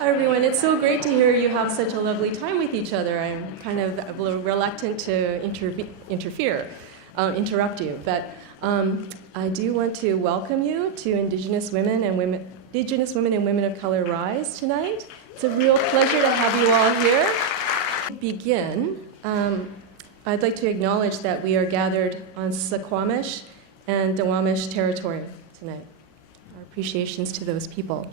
Hi everyone, it's so great to hear you have such a lovely time with each other. I'm kind of a little reluctant to interrupt you, but I do want to welcome you to Indigenous Women and Women of Color Rise tonight. It's a real pleasure to have you all here. To begin, I'd like to acknowledge that we are gathered on Suquamish and Duwamish territory tonight. Our appreciations to those people.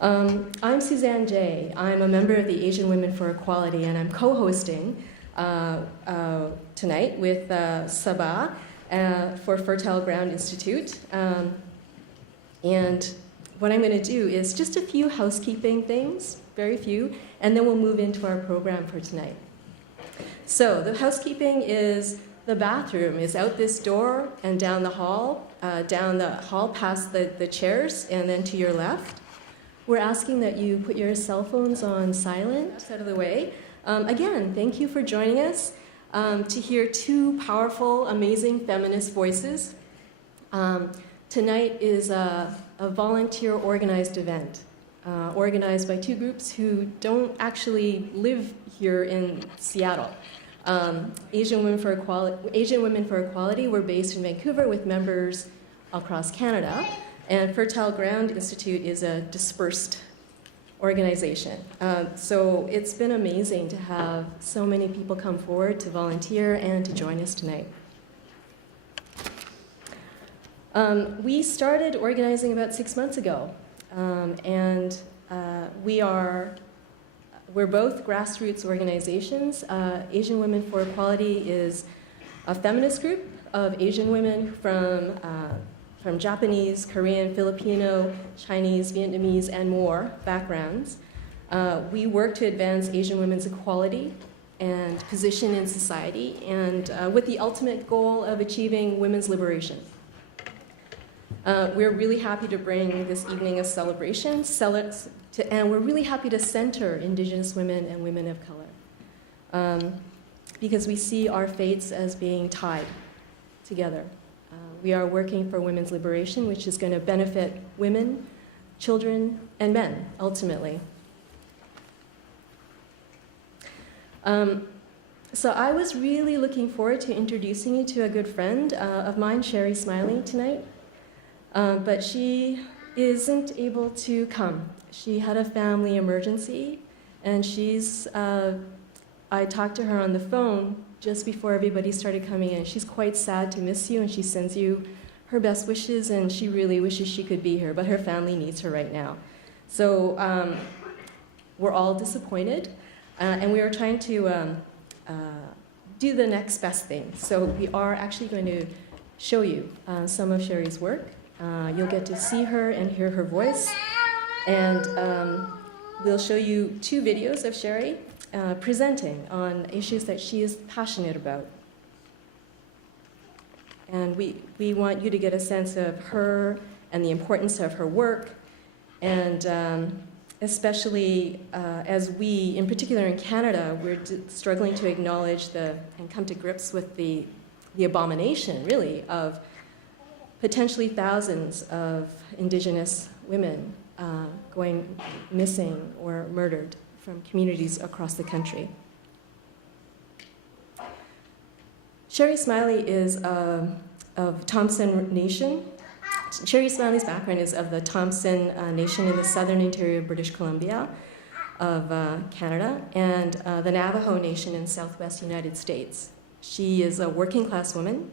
I'm Suzanne Jay. I'm a member of the Asian Women for Equality, and I'm co-hosting tonight with Sabah for Fertile Ground Institute. And what I'm going to do is just a few housekeeping things, very few, and then we'll move into our program for tonight. So the housekeeping is the bathroom is out this door and down the hall past the chairs, and then to your left. We're asking that you put your cell phones on silent, out of the way. Again, thank you for joining us to hear two powerful, amazing feminist voices. Tonight is a volunteer-organized event, organized by two groups who don't actually live here in Seattle. Asian Women for Equality, we're based in Vancouver with members across Canada. And Fertile Ground Institute is a dispersed organization. So it's been amazing to have so many people come forward to volunteer and to join us tonight. We started organizing about 6 months ago, and we're both grassroots organizations. Asian Women for Equality is a feminist group of Asian women from Japanese, Korean, Filipino, Chinese, Vietnamese, and more backgrounds. We work to advance Asian women's equality and position in society, and with the ultimate goal of achieving women's liberation. We're really happy to bring this evening of celebration, and we're really happy to center Indigenous women and women of color, because we see our fates as being tied together. We are working for women's liberation, which is going to benefit women, children, and men, ultimately. So I was really looking forward to introducing you to a good friend of mine, Cherry Smiley, tonight. But she isn't able to come. She had a family emergency, and I talked to her on the phone just before everybody started coming in. She's quite sad to miss you, and she sends you her best wishes, and she really wishes she could be here, but her family needs her right now. So we're all disappointed, and we are trying to do the next best thing. So we are actually going to show you some of Cherry's work. You'll get to see her and hear her voice, and we'll show you two videos of Cherry presenting on issues that she is passionate about. And we want you to get a sense of her and the importance of her work, and especially as we, in particular in Canada, we're struggling to acknowledge and come to grips with the abomination, really, of potentially thousands of Indigenous women going missing or murdered from communities across the country. Cherry Smiley is of Thompson Nation. Cherry Smiley's background is of the Thompson Nation in the southern interior of British Columbia of Canada, and the Navajo Nation in southwest United States. She is a working class woman.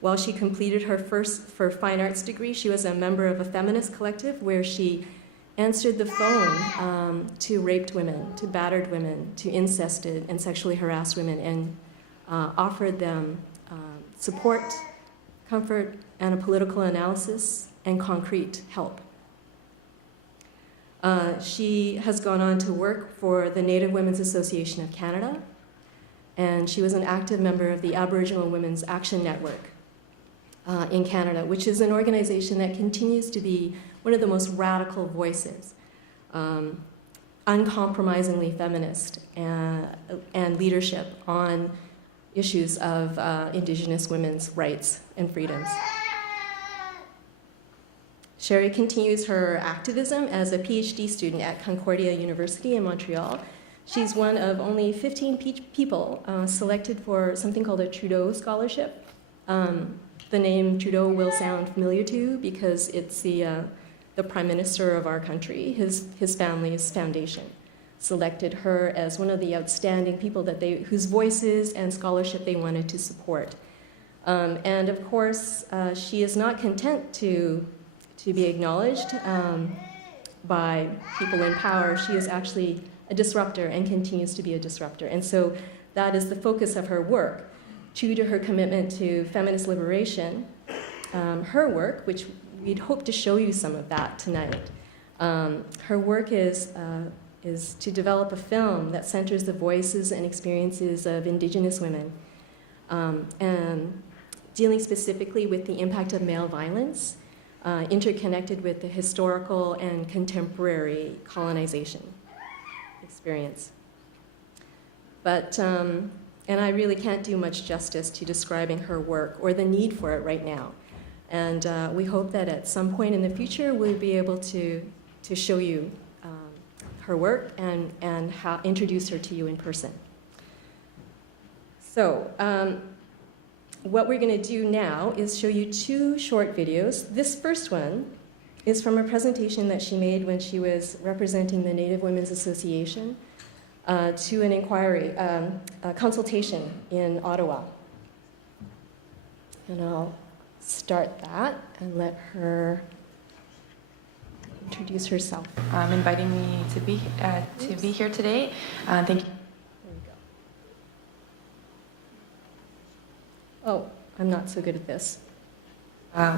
While she completed her fine arts degree, she was a member of a feminist collective where she answered the phone to raped women, to battered women, to incested and sexually harassed women, and offered them support, comfort, and a political analysis and concrete help. She has gone on to work for the Native Women's Association of Canada, and she was an active member of the Aboriginal Women's Action Network in Canada, which is an organization that continues to be one of the most radical voices, uncompromisingly feminist, and leadership on issues of Indigenous women's rights and freedoms. Cheri continues her activism as a PhD student at Concordia University in Montreal. She's one of only 15 people selected for something called a Trudeau Scholarship. The name Trudeau will sound familiar to you because it's the Prime Minister of our country, his family's foundation, selected her as one of the outstanding people whose voices and scholarship they wanted to support. And of course, she is not content to be acknowledged by people in power. She is actually a disruptor and continues to be a disruptor. And so that is the focus of her work. True to her commitment to feminist liberation, her work, which we'd hope to show you some of that tonight, her work is to develop a film that centers the voices and experiences of Indigenous women, and dealing specifically with the impact of male violence, interconnected with the historical and contemporary colonization experience. But, and I really can't do much justice to describing her work or the need for it right now. And we hope that at some point in the future we'll be able to show you her work and introduce her to you in person. So, what we're going to do now is show you two short videos. This first one is from a presentation that she made when she was representing the Native Women's Association to an inquiry, a consultation in Ottawa. And I'll start that and let her introduce herself. Inviting me to be here today. Thank you. Oh, I'm not so good at this.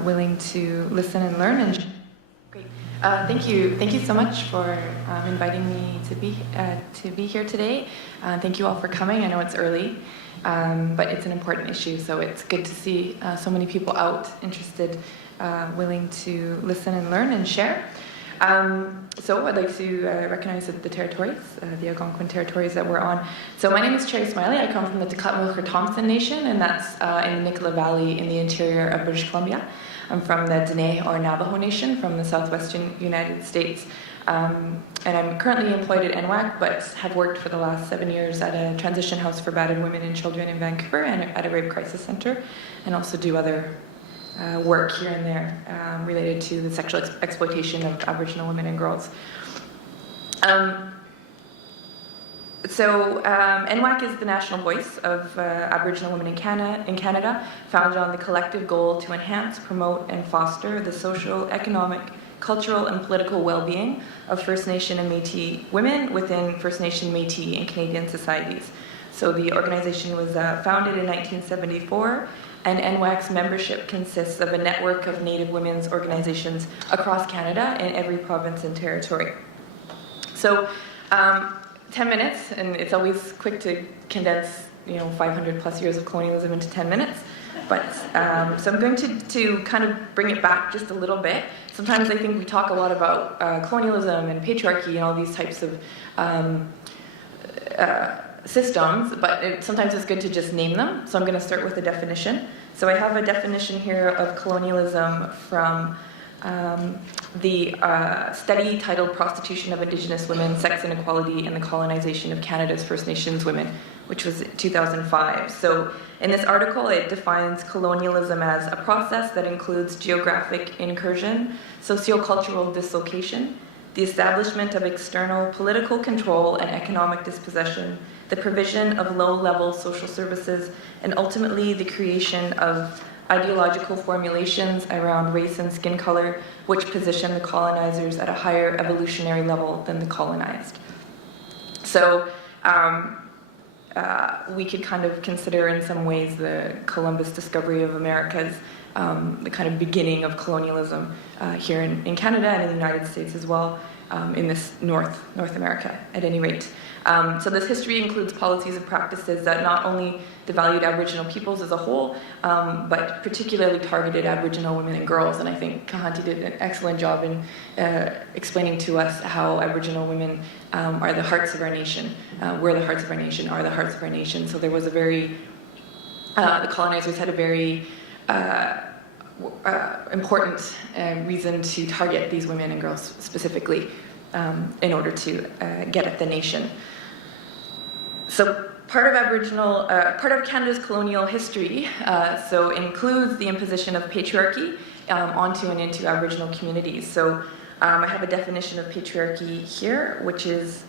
Willing to listen and learn. And great. Thank you so much for inviting me to be here today. Thank you all for coming. I know it's early, but it's an important issue, so it's good to see so many people out, interested, willing to listen and learn and share. So I'd like to recognize the territories, the Algonquin territories that we're on. So my name is Cherry Smiley. I come from the Nlaka'pamux or Thompson Nation, and that's in Nicola Valley in the interior of British Columbia. I'm from the Diné or Navajo Nation from the southwestern United States. And I'm currently employed at NWAC, but have worked for the last 7 years at a transition house for battered women and children in Vancouver and at a rape crisis center, and also do other work here and there related to the sexual exploitation of Aboriginal women and girls. NWAC is the national voice of Aboriginal women in Canada, founded on the collective goal to enhance, promote, and foster the social, economic, cultural, and political well-being of First Nation and Métis women within First Nation, Métis, and Canadian societies. So the organization was founded in 1974, and NWAC's membership consists of a network of Native women's organizations across Canada in every province and territory. So 10 minutes, and it's always quick to condense 500 plus years of colonialism into 10 minutes. But so I'm going to kind of bring it back just a little bit. Sometimes I think we talk a lot about colonialism and patriarchy and all these types of systems, but sometimes it's good to just name them. So I'm going to start with a definition. So I have a definition here of colonialism from the study titled Prostitution of Indigenous Women, Sex Inequality, and the Colonization of Canada's First Nations Women, which was 2005. So in this article, it defines colonialism as a process that includes geographic incursion, sociocultural dislocation, the establishment of external political control and economic dispossession, the provision of low-level social services, and ultimately the creation of ideological formulations around race and skin color, which position the colonizers at a higher evolutionary level than the colonized. So we could kind of consider in some ways the Columbus discovery of America as the kind of beginning of colonialism here in Canada and in the United States as well, in this North America at any rate. So this history includes policies and practices that not only devalued Aboriginal peoples as a whole, but particularly targeted Aboriginal women and girls. And I think Kahanti did an excellent job in explaining to us how Aboriginal women are the hearts of our nation. We're the hearts of our nation, are the hearts of our nation. So there was a very, the colonizers had a very important reason to target these women and girls specifically in order to get at the nation. So part of Canada's colonial history so includes the imposition of patriarchy onto and into Aboriginal communities. So I have a definition of patriarchy here, which is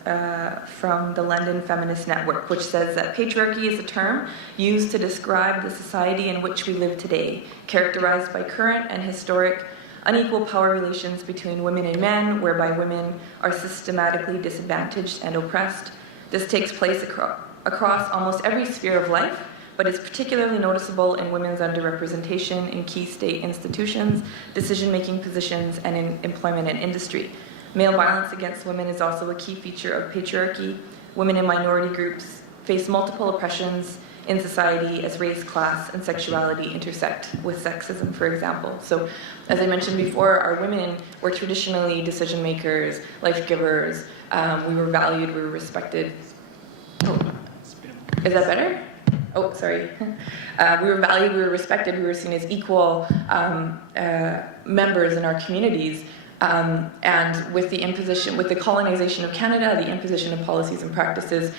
from the London Feminist Network, which says that patriarchy is a term used to describe the society in which we live today, characterized by current and historic unequal power relations between women and men, whereby women are systematically disadvantaged and oppressed. This takes place across almost every sphere of life, but is particularly noticeable in women's underrepresentation in key state institutions, decision-making positions, and in employment and industry. Male violence against women is also a key feature of patriarchy. Women in minority groups face multiple oppressions in society as race, class, and sexuality intersect with sexism, for example. So, as I mentioned before, our women were traditionally decision makers, life givers. We were valued, we were respected. Oh, is that better? Oh, sorry. We were valued, we were respected, we were seen as equal members in our communities. And with the colonization of Canada, the imposition of policies and practices,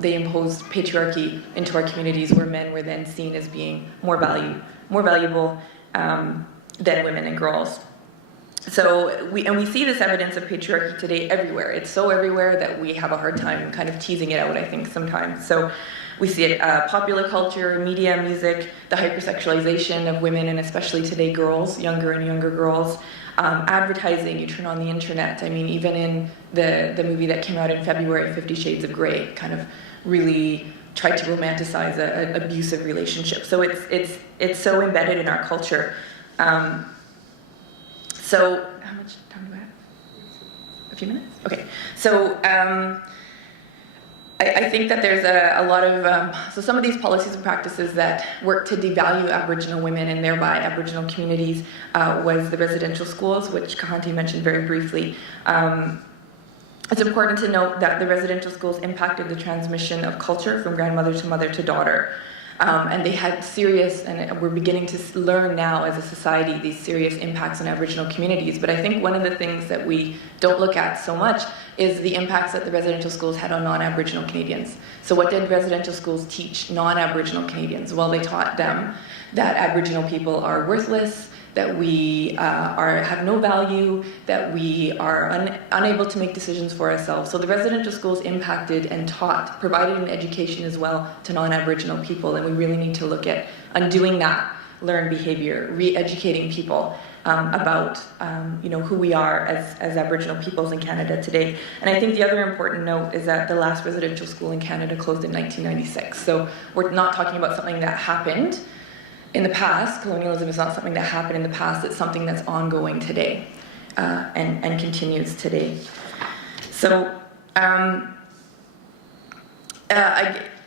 they imposed patriarchy into our communities, where men were then seen as being more valuable than women and girls. So we see this evidence of patriarchy today everywhere. It's so everywhere that we have a hard time kind of teasing it out, I think, sometimes. So we see it popular culture, media, music, the hypersexualization of women, and especially today girls, younger and younger girls. Advertising, you turn on the internet. I mean, even in the movie that came out in February, 50 Shades of Grey, kind of really tried to romanticize an abusive relationship. So it's so embedded in our culture. So how much time do I have? A few minutes? Okay. So I think that there's a lot of, so some of these policies and practices that work to devalue Aboriginal women and thereby Aboriginal communities was the residential schools, which Kahanti mentioned very briefly. It's important to note that the residential schools impacted the transmission of culture from grandmother to mother to daughter. And they had serious, and we're beginning to learn now as a society, these serious impacts on Aboriginal communities. But I think one of the things that we don't look at so much is the impacts that the residential schools had on non-Aboriginal Canadians. So what did residential schools teach non-Aboriginal Canadians? Well, they taught them that Aboriginal people are worthless, that we have no value, that we are unable to make decisions for ourselves. So the residential schools impacted and taught, provided an education as well to non-Aboriginal people, and we really need to look at undoing that learned behavior, re-educating people about who we are as Aboriginal peoples in Canada today. And I think the other important note is that the last residential school in Canada closed in 1996. So we're not talking about something that happened in the past. Colonialism is not something that happened in the past, it's something that's ongoing today and continues today. So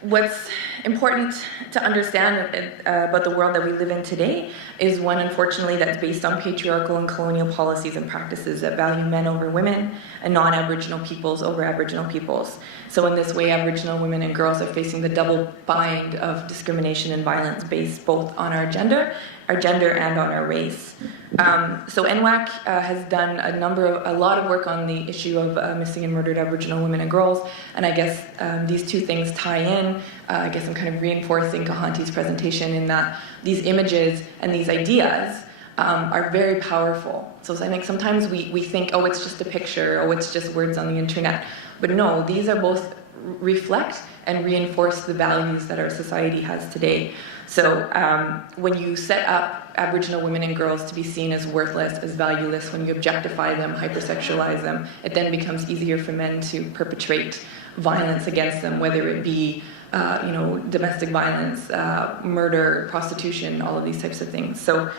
what's important to understand about the world that we live in today is one, unfortunately, that's based on patriarchal and colonial policies and practices that value men over women and non-Aboriginal peoples over Aboriginal peoples. So in this way, Aboriginal women and girls are facing the double bind of discrimination and violence based both on our gender and on our race. So NWAC has done a lot of work on the issue of missing and murdered Aboriginal women and girls, and I guess these two things tie in. I guess I'm kind of reinforcing Kahanti's presentation in that these images and these ideas are very powerful. So I think sometimes we think, oh, it's just a picture, oh, it's just words on the internet. But no, these are both reflect and reinforce the values that our society has today. So when you set up Aboriginal women and girls to be seen as worthless, as valueless, when you objectify them, hypersexualize them, it then becomes easier for men to perpetrate violence against them, whether it be domestic violence, murder, prostitution, all of these types of things. So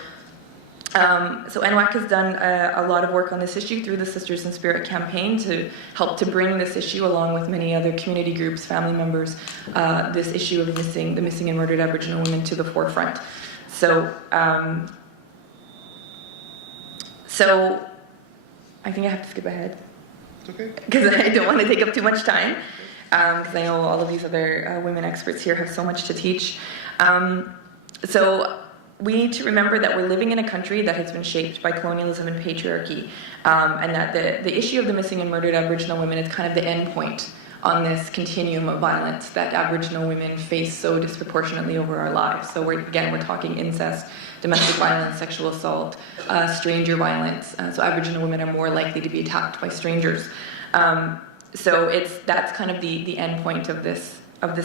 NWAC has done a lot of work on this issue through the Sisters in Spirit campaign to help to bring this issue, along with many other community groups, family members, this issue of the missing and murdered Aboriginal women to the forefront. So I think I have to skip ahead. It's okay. Because I don't want to take up too much time, because I know all of these other women experts here have so much to teach. So we need to remember that we're living in a country that has been shaped by colonialism and patriarchy, and that the issue of the missing and murdered Aboriginal women is kind of the end point on this continuum of violence that Aboriginal women face so disproportionately over our lives. So we're talking incest, domestic violence, sexual assault, stranger violence. So Aboriginal women are more likely to be attacked by strangers. So that's kind of the end point of this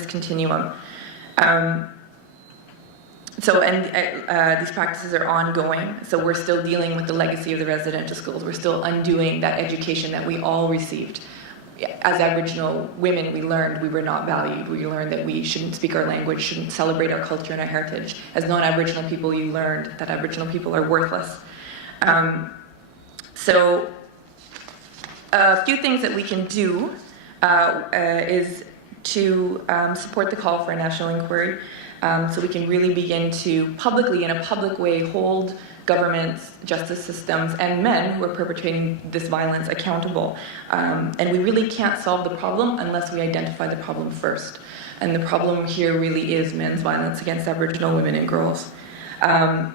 continuum. These practices are ongoing. So we're still dealing with the legacy of the residential schools. We're still undoing that education that we all received. As Aboriginal women, we learned we were not valued. We learned that we shouldn't speak our language, shouldn't celebrate our culture and our heritage. As non-Aboriginal people, you learned that Aboriginal people are worthless. So a few things that we can do is to support the call for a national inquiry, so we can really begin to publicly, in a public way, hold governments, justice systems, and men who are perpetrating this violence accountable. And we really can't solve the problem unless we identify the problem first. And the problem here really is men's violence against Aboriginal women and girls.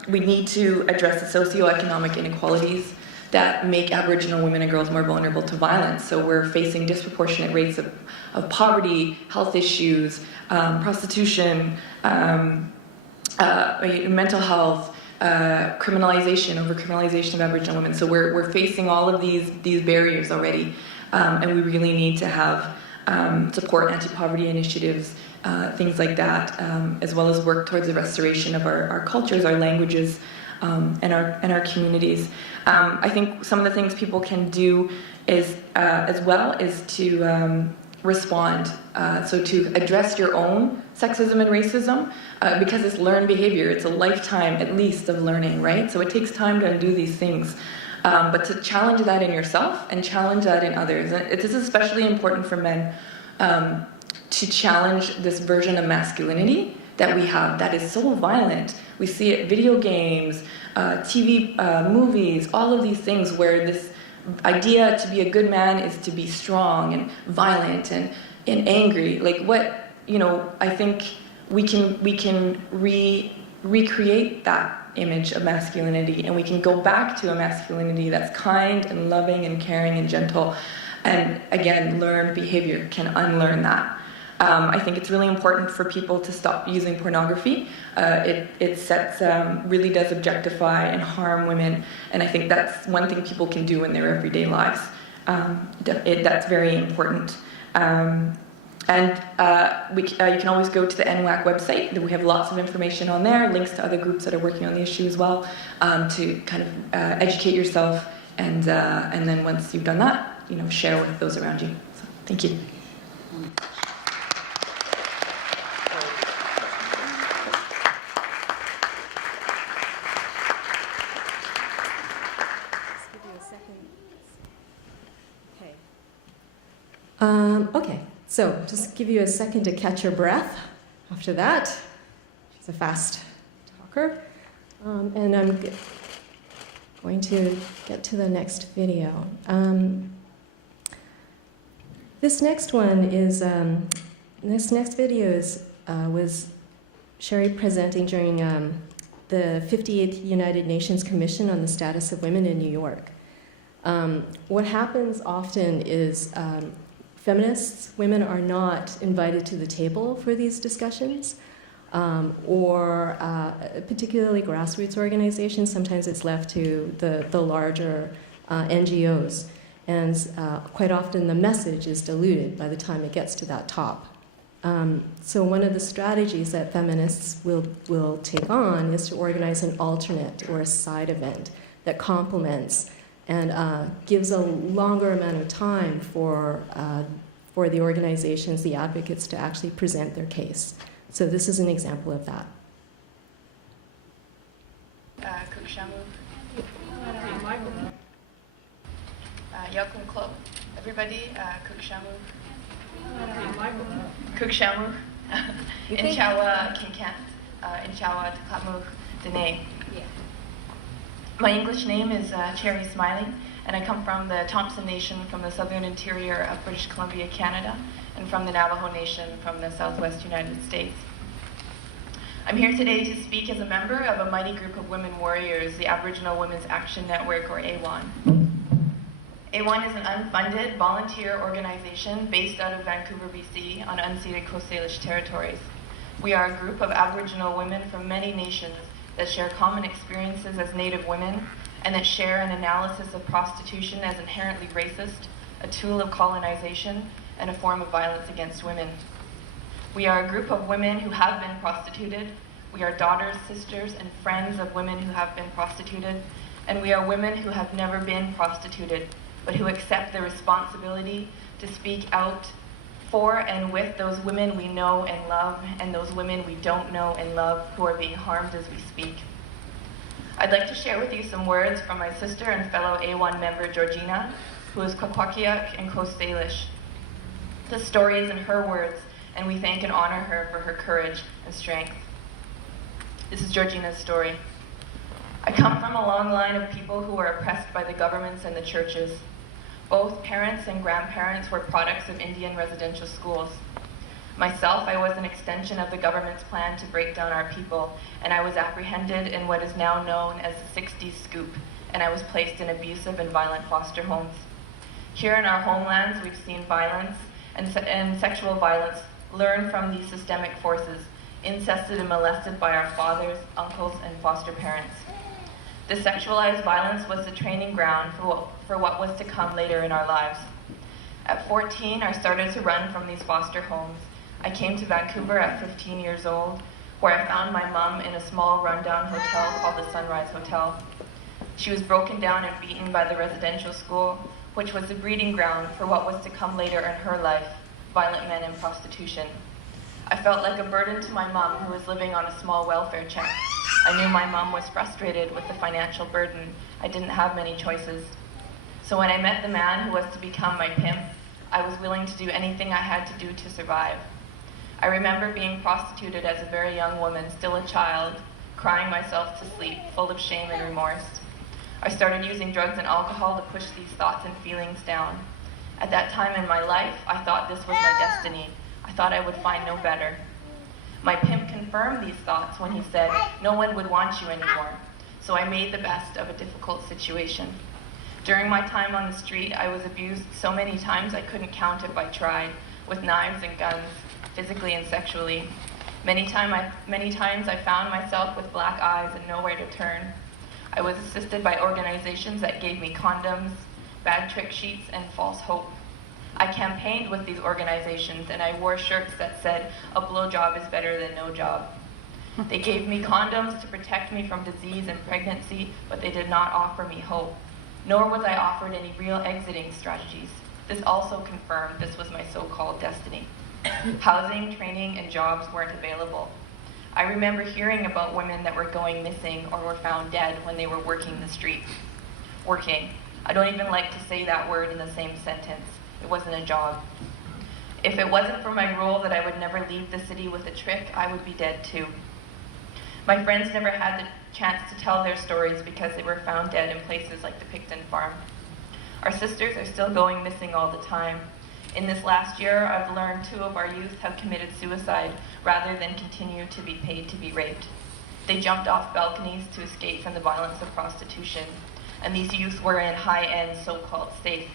We need to address the socioeconomic inequalities that make Aboriginal women and girls more vulnerable to violence. So we're facing disproportionate rates of poverty, health issues, prostitution, mental health, over-criminalization of Aboriginal women. So we're facing all of these barriers already, and we really need to have support anti-poverty initiatives, things like that, as well as work towards the restoration of our cultures, our languages, and our communities. I think some of the things people can do is to respond, so to address your own sexism and racism, because it's learned behavior. It's a lifetime, at least, of learning, right? So it takes time to undo these things. But to challenge that in yourself and challenge that in others. And it is especially important for men to challenge this version of masculinity that we have that is so violent. We see it in video games, TV, movies, all of these things where this idea to be a good man is to be strong and violent and angry. Like what, I think we can recreate that image of masculinity, and we can go back to a masculinity that's kind and loving and caring and gentle. And again, learned behavior can unlearn that. I think it's really important for people to stop using pornography. It sets, really does objectify and harm women, and I think that's one thing people can do in their everyday lives. That's very important. You can always go to the NWAC website. We have lots of information on there, links to other groups that are working on the issue as well, to kind of educate yourself, and then once you've done that, share with those around you. So, thank you. Okay, so just give you a second to catch your breath after that. She's a fast talker. And I'm going to get to the next video. This next one is, this next video was Cheri presenting during the 58th United Nations Commission on the Status of Women in New York. What happens often is feminists, women are not invited to the table for these discussions, or particularly grassroots organizations. Sometimes it's left to the larger NGOs, and quite often the message is diluted by the time it gets to that top. So one of the strategies that feminists will take on is to organize an alternate or a side event that complements and gives a longer amount of time for the organizations, the advocates, to actually present their case. So this is an example of that. Everybody, Kukshamu, Inchawa Kinkant, Inchawa Nlaka'pamux, Diné. My English name is Cherry Smiley, and I come from the Thompson Nation from the southern interior of British Columbia, Canada, and from the Navajo Nation from the southwest United States. I'm here today to speak as a member of a mighty group of women warriors, the Aboriginal Women's Action Network, or AWAN. AWAN is an unfunded volunteer organization based out of Vancouver, BC, on unceded Coast Salish territories. We are a group of Aboriginal women from many nations that share common experiences as Native women and that share an analysis of prostitution as inherently racist, a tool of colonization, and a form of violence against women. We are a group of women who have been prostituted. We are daughters, sisters, and friends of women who have been prostituted. And we are women who have never been prostituted, but who accept the responsibility to speak out for and with those women we know and love, and those women we don't know and love who are being harmed as we speak. I'd like to share with you some words from my sister and fellow AWAN member, Georgina, who is Kwakwaka'wakw and Coast Salish. The story is in her words, and we thank and honor her for her courage and strength. This is Georgina's story. I come from a long line of people who were oppressed by the governments and the churches. Both parents and grandparents were products of Indian residential schools. Myself, I was an extension of the government's plan to break down our people, and I was apprehended in what is now known as the 60s scoop, and I was placed in abusive and violent foster homes. Here in our homelands, we've seen violence and sexual violence learn from these systemic forces, incested and molested by our fathers, uncles, and foster parents. The sexualized violence was the training ground for what was to come later in our lives. At 14, I started to run from these foster homes. I came to Vancouver at 15 years old, where I found my mom in a small rundown hotel called the Sunrise Hotel. She was broken down and beaten by the residential school, which was the breeding ground for what was to come later in her life, violent men and prostitution. I felt like a burden to my mom, who was living on a small welfare check. I knew my mom was frustrated with the financial burden. I didn't have many choices. So when I met the man who was to become my pimp, I was willing to do anything I had to do to survive. I remember being prostituted as a very young woman, still a child, crying myself to sleep, full of shame and remorse. I started using drugs and alcohol to push these thoughts and feelings down. At that time in my life, I thought this was my destiny. I thought I would find no better. My pimp confirmed these thoughts when he said, "No one would want you anymore." So I made the best of a difficult situation. During my time on the street, I was abused so many times I couldn't count if I tried, with knives and guns, physically and sexually. Many times I found myself with black eyes and nowhere to turn. I was assisted by organizations that gave me condoms, bad trick sheets, and false hope. I campaigned with these organizations, and I wore shirts that said, "A blowjob is better than no job." They gave me condoms to protect me from disease and pregnancy, but they did not offer me hope, nor was I offered any real exiting strategies. This also confirmed this was my so-called destiny. Housing, training, and jobs weren't available. I remember hearing about women that were going missing or were found dead when they were working the street. Working. I don't even like to say that word in the same sentence. It wasn't a job. If it wasn't for my rule that I would never leave the city with a trick, I would be dead too. My friends never had the chance to tell their stories because they were found dead in places like the Picton farm. Our sisters are still going missing all the time. In this last year, I've learned 2 of our youth have committed suicide rather than continue to be paid to be raped. They jumped off balconies to escape from the violence of prostitution, and these youth were in high-end so-called safe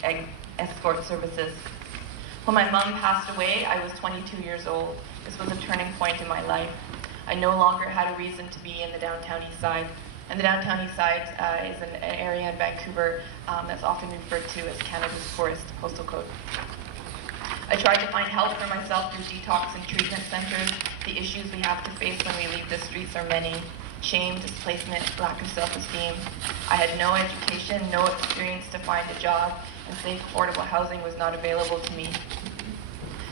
escort services. When my mom passed away, I was 22 years old. This was a turning point in my life. I no longer had a reason to be in the downtown east side. And the downtown east side is an area in Vancouver that's often referred to as Canada's poorest postal code. I tried to find help for myself through detox and treatment centers. The issues we have to face when we leave the streets are many. Shame, displacement, lack of self-esteem. I had no education, no experience to find a job, and safe, affordable housing was not available to me.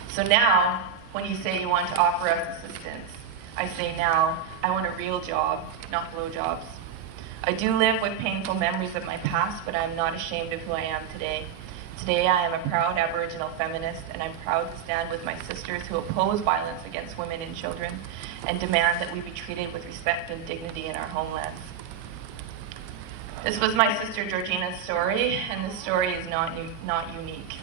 So now, when you say you want to offer us assistance, I say now, I want a real job, not blowjobs. I do live with painful memories of my past, but I am not ashamed of who I am today. Today I am a proud Aboriginal feminist, and I'm proud to stand with my sisters who oppose violence against women and children and demand that we be treated with respect and dignity in our homelands. This was my sister Georgina's story, and this story is not unique.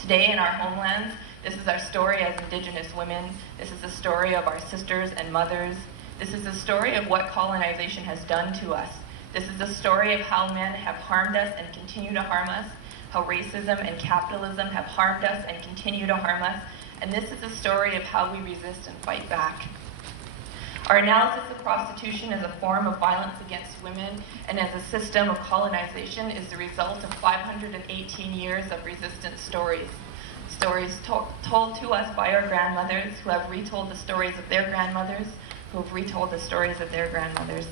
Today in our homelands, This is our story as Indigenous women. This is the story of our sisters and mothers. This is the story of what colonization has done to us. This is the story of how men have harmed us and continue to harm us, how racism and capitalism have harmed us and continue to harm us, and this is the story of how we resist and fight back. Our analysis of prostitution as a form of violence against women and as a system of colonization is the result of 518 years of resistance stories. Stories told to us by our grandmothers, who have retold the stories of their grandmothers, who have retold the stories of their grandmothers.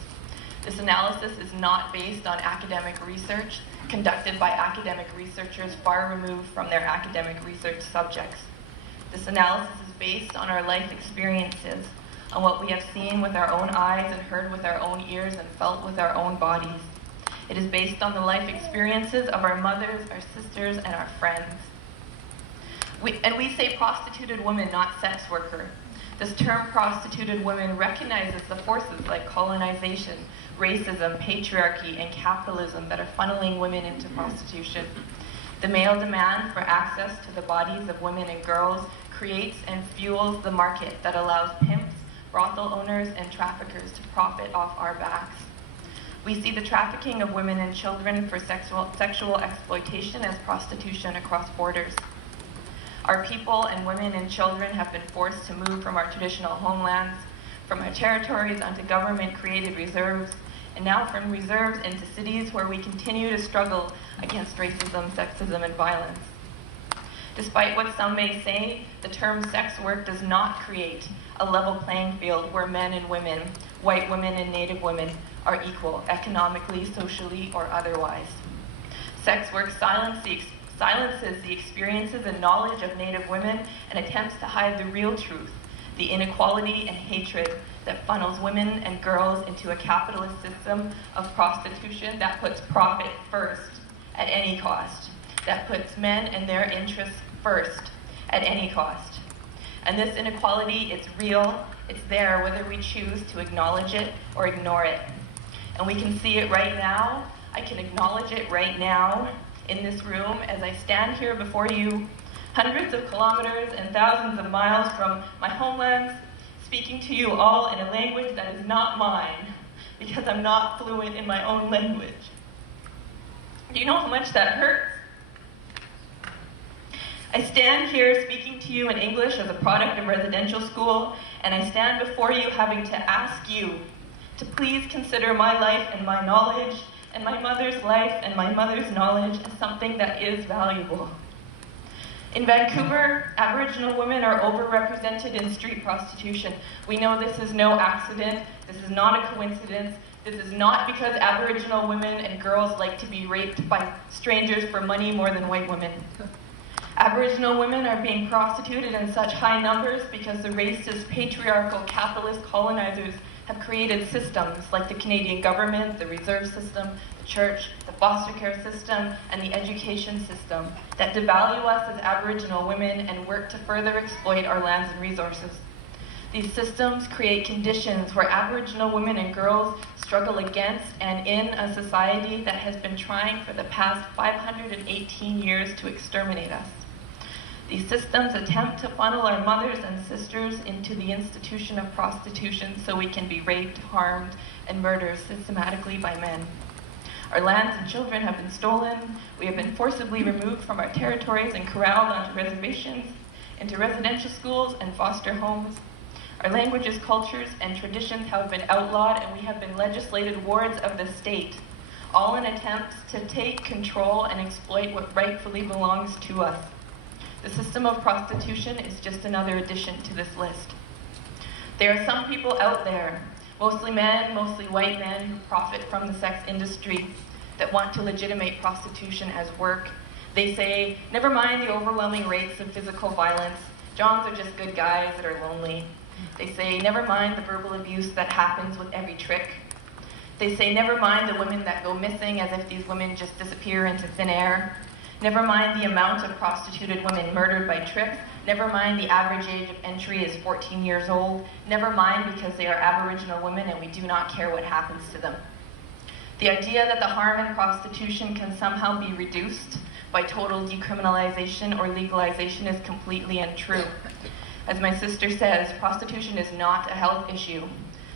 This analysis is not based on academic research conducted by academic researchers far removed from their academic research subjects. This analysis is based on our life experiences, on what we have seen with our own eyes and heard with our own ears and felt with our own bodies. It is based on the life experiences of our mothers, our sisters, and our friends. We say prostituted woman, not sex worker. This term prostituted women recognizes the forces like colonization, racism, patriarchy, and capitalism that are funneling women into prostitution. The male demand for access to the bodies of women and girls creates and fuels the market that allows pimps, brothel owners, and traffickers to profit off our backs. We see the trafficking of women and children for sexual exploitation as prostitution across borders. Our people and women and children have been forced to move from our traditional homelands, from our territories onto government-created reserves, and now from reserves into cities where we continue to struggle against racism, sexism, and violence. Despite what some may say, the term sex work does not create a level playing field where men and women, white women and Native women, are equal economically, socially, or otherwise. Sex work silences the experiences and knowledge of Native women and attempts to hide the real truth, the inequality and hatred that funnels women and girls into a capitalist system of prostitution that puts profit first at any cost, that puts men and their interests first at any cost. And this inequality, it's real, it's there whether we choose to acknowledge it or ignore it. And we can see it right now. I can acknowledge it right now in this room as I stand here before you, hundreds of kilometers and thousands of miles from my homelands, speaking to you all in a language that is not mine, because I'm not fluent in my own language. Do you know how much that hurts? I stand here speaking to you in English as a product of residential school, and I stand before you having to ask you to please consider my life and my knowledge, and my mother's life and my mother's knowledge as something that is valuable. In Vancouver, Aboriginal women are overrepresented in street prostitution. We know this is no accident, this is not a coincidence, this is not because Aboriginal women and girls like to be raped by strangers for money more than white women. Aboriginal women are being prostituted in such high numbers because the racist, patriarchal, capitalist colonizers have created systems like the Canadian government, the reserve system, the church, the foster care system, and the education system that devalue us as Aboriginal women and work to further exploit our lands and resources. These systems create conditions where Aboriginal women and girls struggle against and in a society that has been trying for the past 518 years to exterminate us. These systems attempt to funnel our mothers and sisters into the institution of prostitution so we can be raped, harmed, and murdered systematically by men. Our lands and children have been stolen. We have been forcibly removed from our territories and corralled onto reservations, into residential schools and foster homes. Our languages, cultures, and traditions have been outlawed, and we have been legislated wards of the state, all in attempts to take control and exploit what rightfully belongs to us. The system of prostitution is just another addition to this list. There are some people out there, mostly men, mostly white men, who profit from the sex industry that want to legitimate prostitution as work. They say, never mind the overwhelming rates of physical violence, Johns are just good guys that are lonely. They say, never mind the verbal abuse that happens with every trick. They say, never mind the women that go missing as if these women just disappear into thin air. Never mind the amount of prostituted women murdered by tricks. Never mind the average age of entry is 14 years old. Never mind because they are Aboriginal women and we do not care what happens to them. The idea that the harm in prostitution can somehow be reduced by total decriminalization or legalization is completely untrue. As my sister says, prostitution is not a health issue.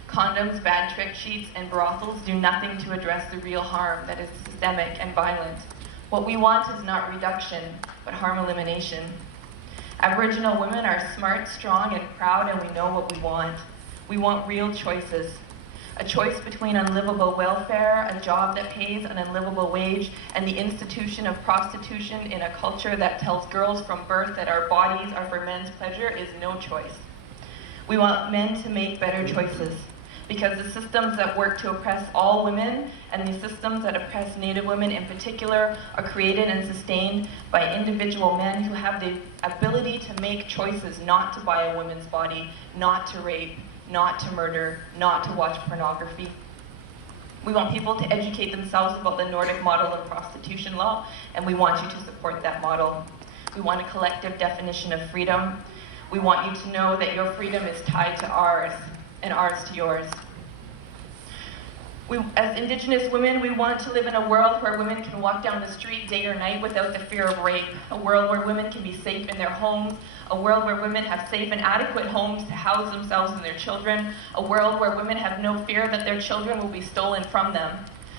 Condoms, bad trick sheets, and brothels do nothing to address the real harm that is systemic and violent. What we want is not reduction, but harm elimination. Aboriginal women are smart, strong, and proud, and we know what we want. We want real choices. A choice between unlivable welfare, a job that pays an unlivable wage, and the institution of prostitution in a culture that tells girls from birth that our bodies are for men's pleasure is no choice. We want men to make better choices, because the systems that work to oppress all women and the systems that oppress Native women in particular are created and sustained by individual men who have the ability to make choices not to buy a woman's body, not to rape, not to murder, not to watch pornography. We want people to educate themselves about the Nordic model of prostitution law, and we want you to support that model. We want a collective definition of freedom. We want you to know that your freedom is tied to ours, and ours to yours. As Indigenous women, we want to live in a world where women can walk down the street day or night without the fear of rape, a world where women can be safe in their homes, a world where women have safe and adequate homes to house themselves and their children, a world where women have no fear that their children will be stolen from them.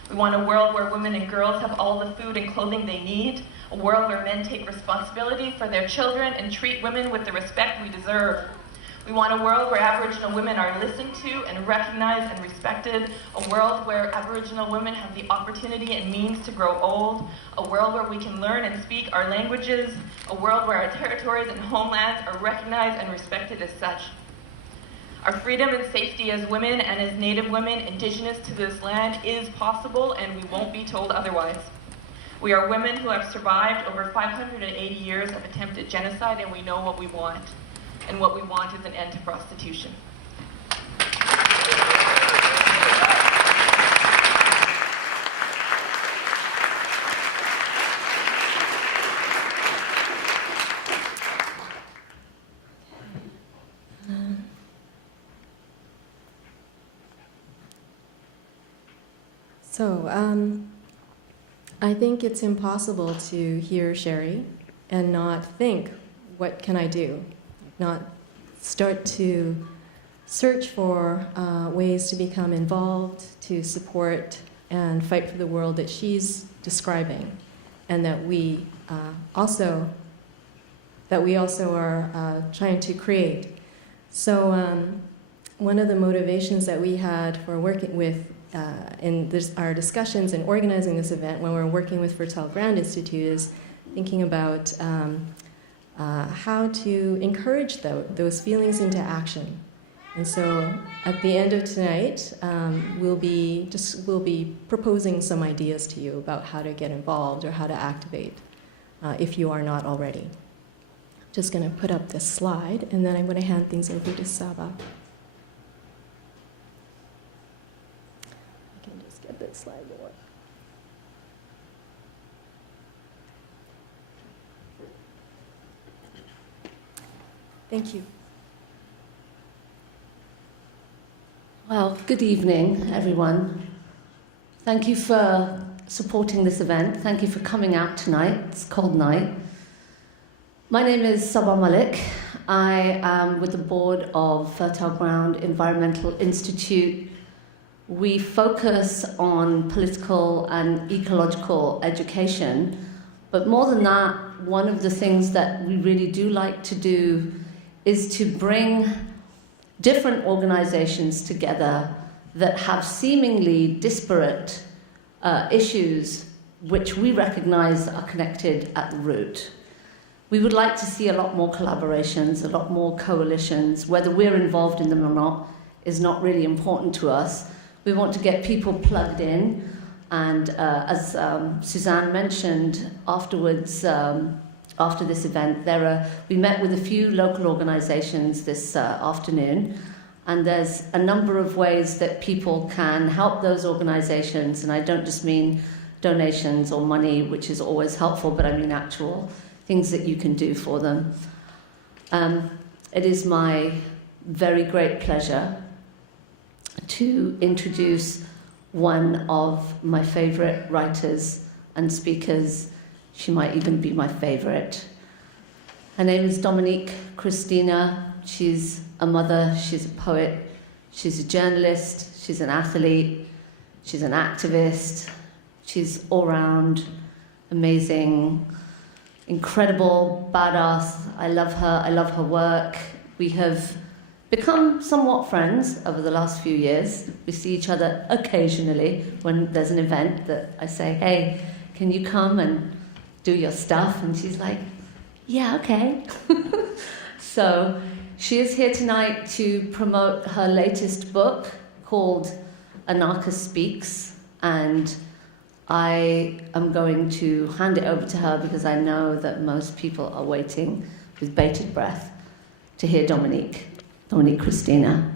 We want a world where women and girls have all the food and clothing they need, a world where men take responsibility for their children and treat women with the respect we deserve. We want a world where Aboriginal women are listened to and recognized and respected, a world where Aboriginal women have the opportunity and means to grow old, a world where we can learn and speak our languages, a world where our territories and homelands are recognized and respected as such. Our freedom and safety as women and as Native women Indigenous to this land is possible, and we won't be told otherwise. We are women who have survived over 580 years of attempted genocide, and we know what we want. And what we want is an end to prostitution. I think it's impossible to hear Cheri and not think, what can I do? Not start to search for ways to become involved, to support and fight for the world that she's describing, and that we also are trying to create. So one of the motivations that we had for working with our discussions and organizing this event when we're working with Fertile Ground Institute is thinking about how to encourage those feelings into action. And so at the end of tonight, we'll be proposing some ideas to you about how to get involved or how to activate if you are not already. Just going to put up this slide, and then I'm going to hand things over to Saba. I can just get this slide to work. Thank you. Well, good evening, everyone. Thank you for supporting this event. Thank you for coming out tonight. It's a cold night. My name is Saba Malik. I am with the board of Fertile Ground Environmental Institute. We focus on political and ecological education, but more than that, one of the things that we really do like to do is to bring different organizations together that have seemingly disparate issues which we recognize are connected at the root. We would like to see a lot more collaborations, a lot more coalitions. Whether we're involved in them or not is not really important to us. We want to get people plugged in, and as Suzanne mentioned afterwards, after this event, we met with a few local organizations this afternoon, and there's a number of ways that people can help those organizations, and I don't just mean donations or money, which is always helpful, but I mean actual things that you can do for them. It is my very great pleasure to introduce one of my favorite writers and speakers, She might even be my favorite. Her name is Dominique Christina. She's a mother, she's a poet, she's a journalist, she's an athlete, she's an activist. She's all-round amazing, incredible, badass. I love her work. We have become somewhat friends over the last few years. We see each other occasionally when there's an event that I say, hey, can you come and do your stuff? And she's like, yeah, okay. So she is here tonight to promote her latest book called Anarcha Speaks, and I am going to hand it over to her because I know that most people are waiting with bated breath to hear Dominique Christina.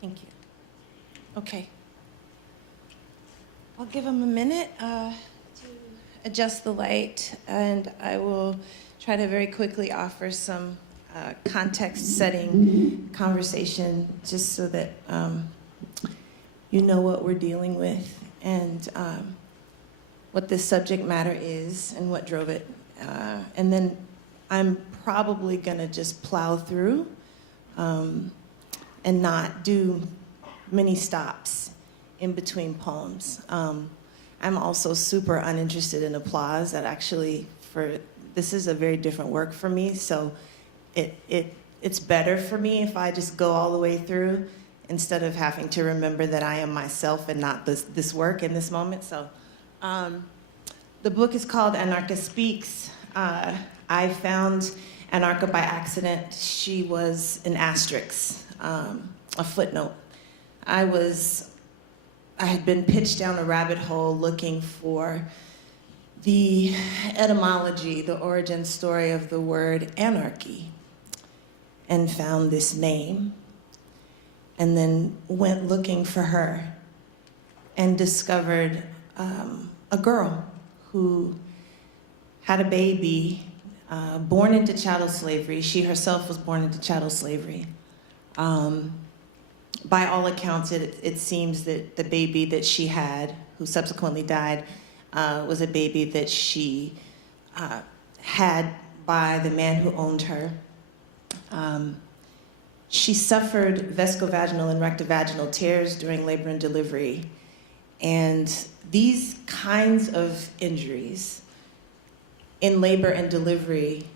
Thank you. Okay. I'll give him a minute to adjust the light, and I will try to very quickly offer some context-setting conversation just so that you know what we're dealing with and what this subject matter is and what drove it. And then I'm probably going to just plow through and not do many stops in between poems. I'm also super uninterested in applause. That actually, this is a very different work for me, so it's better for me if I just go all the way through instead of having to remember that I am myself and not this work in this moment. So the book is called Anarcha Speaks. I found Anarcha by accident. She was an asterisk. A footnote. I had been pitched down a rabbit hole looking for the etymology, the origin story of the word anarchy, and found this name, and then went looking for her and discovered a girl who had a baby born into chattel slavery. She herself was born into chattel slavery. By all accounts, it seems that the baby that she had, who subsequently died, was a baby that she had by the man who owned her. She suffered vesicovaginal and rectovaginal tears during labor and delivery. And these kinds of injuries in labor and delivery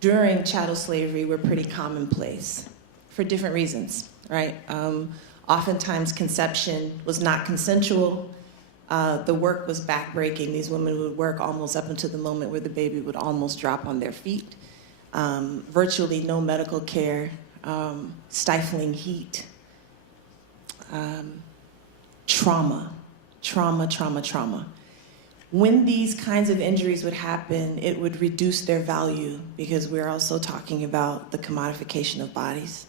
during chattel slavery were pretty commonplace for different reasons, right? Oftentimes conception was not consensual. The work was backbreaking. These women would work almost up until the moment where the baby would almost drop on their feet. Virtually no medical care, stifling heat, trauma. When these kinds of injuries would happen, it would reduce their value because we're also talking about the commodification of bodies.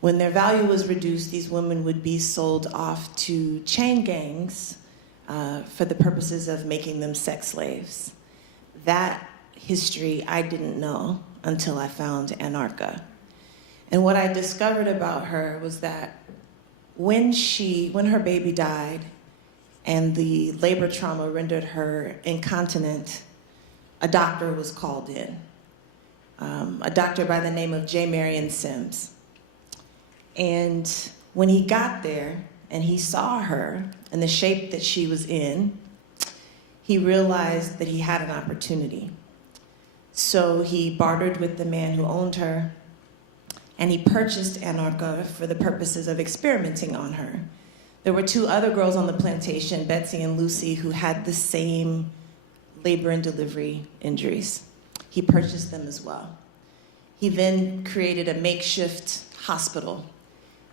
When their value was reduced, these women would be sold off to chain gangs for the purposes of making them sex slaves. That history I didn't know until I found Anarcha. And what I discovered about her was that when her baby died and the labor trauma rendered her incontinent, a doctor was called in, a doctor by the name of J. Marion Sims. And when he got there and he saw her and the shape that she was in, he realized that he had an opportunity. So he bartered with the man who owned her, and he purchased Anarcha for the purposes of experimenting on her. There were two other girls on the plantation, Betsy and Lucy, who had the same labor and delivery injuries. He purchased them as well. He then created a makeshift hospital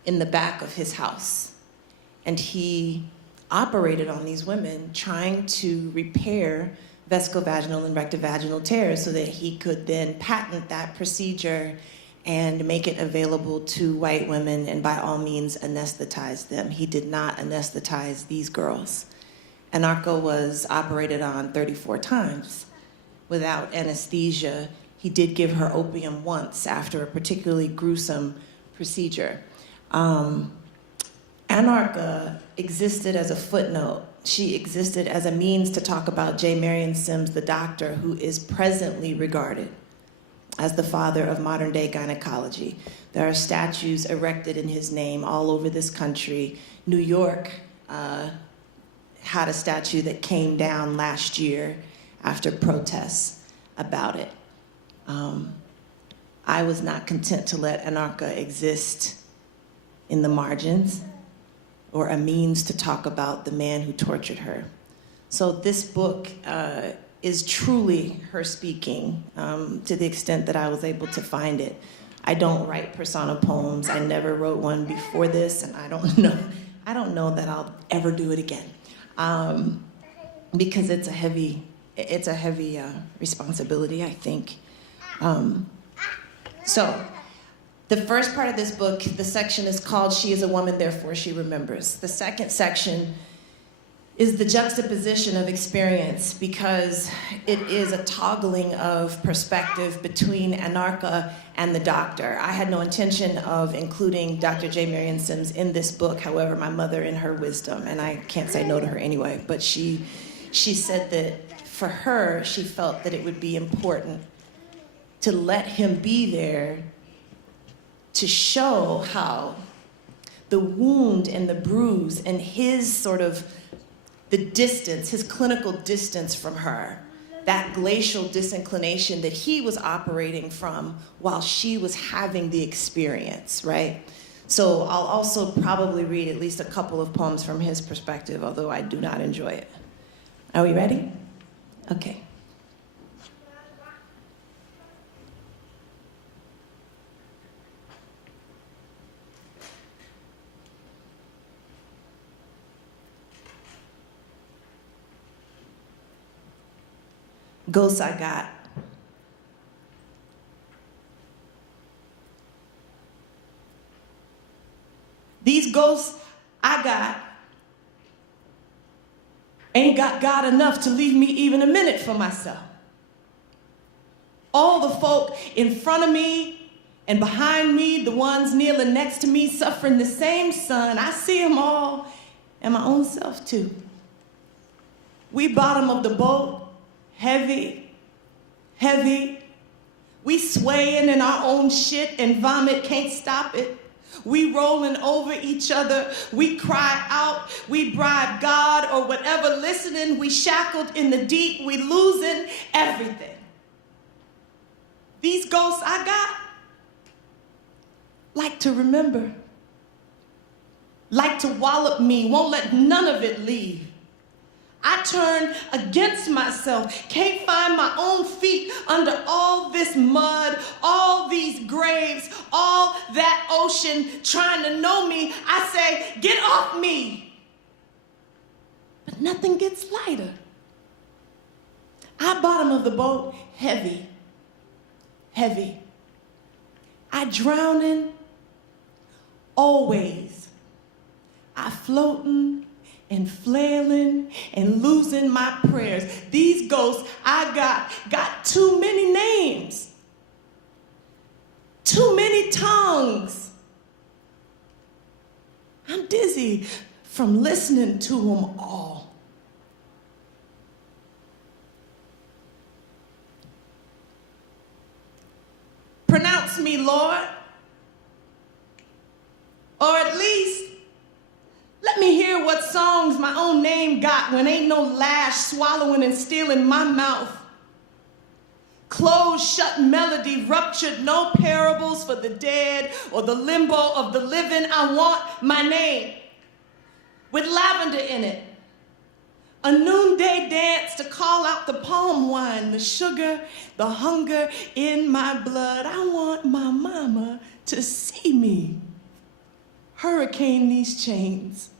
in the back of his house. And he operated on these women, trying to repair vesicovaginal and rectovaginal tears so that he could then patent that procedure and make it available to white women and by all means anesthetize them. He did not anesthetize these girls. Anarcha was operated on 34 times without anesthesia. He did give her opium once after a particularly gruesome procedure. Anarcha existed as a footnote. She existed as a means to talk about J. Marion Sims, the doctor, who is presently regarded as the father of modern-day gynecology. There are statues erected in his name all over this country. New York had a statue that came down last year after protests about it. I was not content to let Anarcha exist in the margins or a means to talk about the man who tortured her. So this book is truly her speaking to the extent that I was able to find it. I don't write persona poems. I never wrote one before this, and I don't know that I'll ever do it again, because it's a heavy responsibility, I think. So the first part of this book, the section is called "She is a Woman, Therefore She Remembers." The second section is the juxtaposition of experience, because it is a toggling of perspective between Anarcha and the doctor. I had no intention of including Dr. J. Marion Sims in this book. However, my mother, in her wisdom, and I can't say no to her anyway, but she said that for her, she felt that it would be important to let him be there to show how the wound and the bruise and his sort of the distance, his clinical distance from her, that glacial disinclination that he was operating from while she was having the experience, right? So I'll also probably read at least a couple of poems from his perspective, although I do not enjoy it. Are we ready? Okay. Ghosts I got. These ghosts I got ain't got God enough to leave me even a minute for myself. All the folk in front of me and behind me, the ones kneeling next to me, suffering the same sun, I see them all and my own self too. We bottom of the boat, heavy, heavy. We swaying in our own shit and vomit can't stop it. We rolling over each other. We cry out. We bribe God or whatever listening. We shackled in the deep. We losing everything. These ghosts I got like to remember, like to wallop me, won't let none of it leave. I turn against myself, can't find my own feet under all this mud, all these graves, all that ocean trying to know me. I say, get off me. But nothing gets lighter. I bottom of the boat, heavy, heavy. I drowning, always. I floating, and flailing and losing my prayers. These ghosts I got too many names, too many tongues. I'm dizzy from listening to them all. Pronounce me, Lord, or at least let me hear what songs my own name got when ain't no lash swallowing and stealing my mouth. Closed, shut melody, ruptured, no parables for the dead or the limbo of the living. I want my name. with lavender in it. A noonday dance to call out the palm wine, the sugar, the hunger in my blood. I want my mama to see me. Hurricane these chains,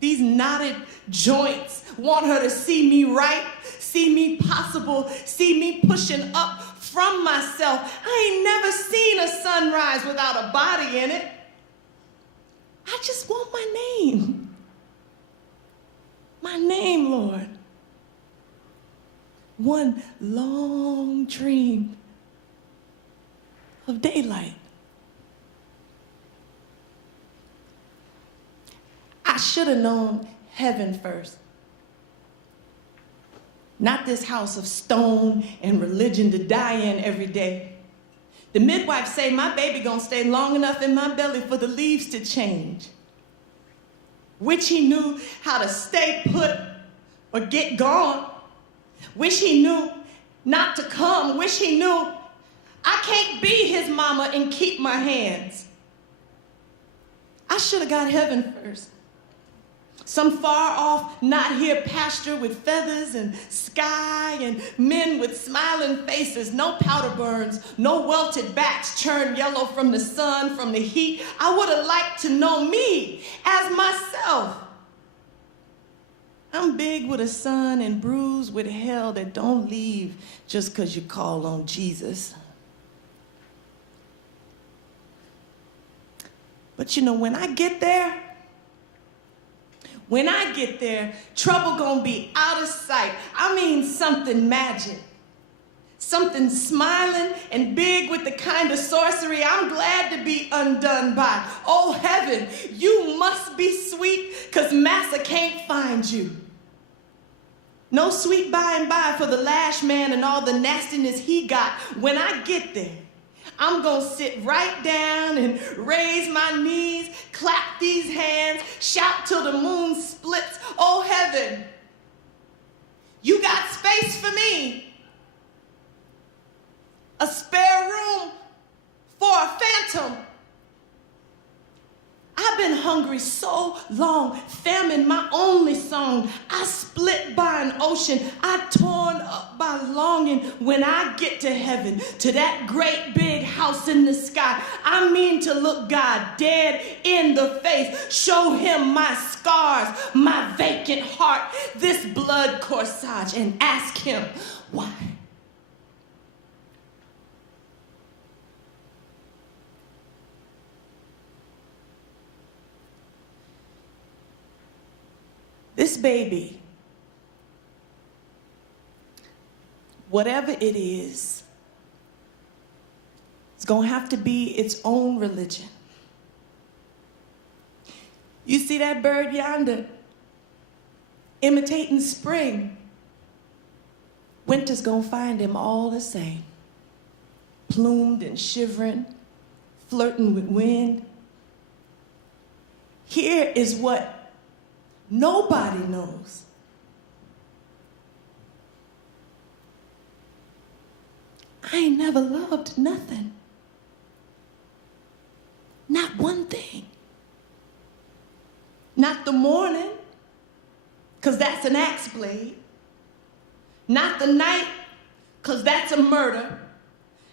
these knotted joints. Want her to see me right, see me possible, see me pushing up from myself. I ain't never seen a sunrise without a body in it. I just want my name. My name, Lord. One long dream of daylight. I should have known heaven first. Not this house of stone and religion to die in every day. The midwife say my baby gonna stay long enough in my belly for the leaves to change. Wish he knew how to stay put or get gone. Wish he knew not to come. Wish he knew I can't be his mama and keep my hands. I should have got heaven first. Some far off, not here pasture with feathers and sky and men with smiling faces, no powder burns, no welted backs churned yellow from the sun, from the heat. I would have liked to know me as myself. I'm big with a son and bruised with hell that don't leave just because you call on Jesus. But you know, when I get there, trouble gonna be out of sight. I mean something magic. Something smiling and big with the kind of sorcery I'm glad to be undone by. Oh heaven, you must be sweet, cause massa can't find you. No sweet by and by for the lash man and all the nastiness he got. When I get there, I'm gonna sit right down and raise my knees, clap these hands, shout till the moon splits. Oh heaven, you got space for me. A spare room for a phantom. I've been hungry so long, famine my only song. I split by an ocean, I torn up by longing. When I get to heaven, to that great big house in the sky, I mean to look God dead in the face, show him my scars, my vacant heart, this blood corsage, and ask him why. This baby, whatever it is, it's gonna have to be its own religion. You see that bird yonder, imitating spring? Winter's gonna find him all the same, plumed and shivering, flirting with wind. Here is what nobody knows. I ain't never loved nothing. Not one thing. Not the morning, because that's an axe blade. Not the night, because that's a murder.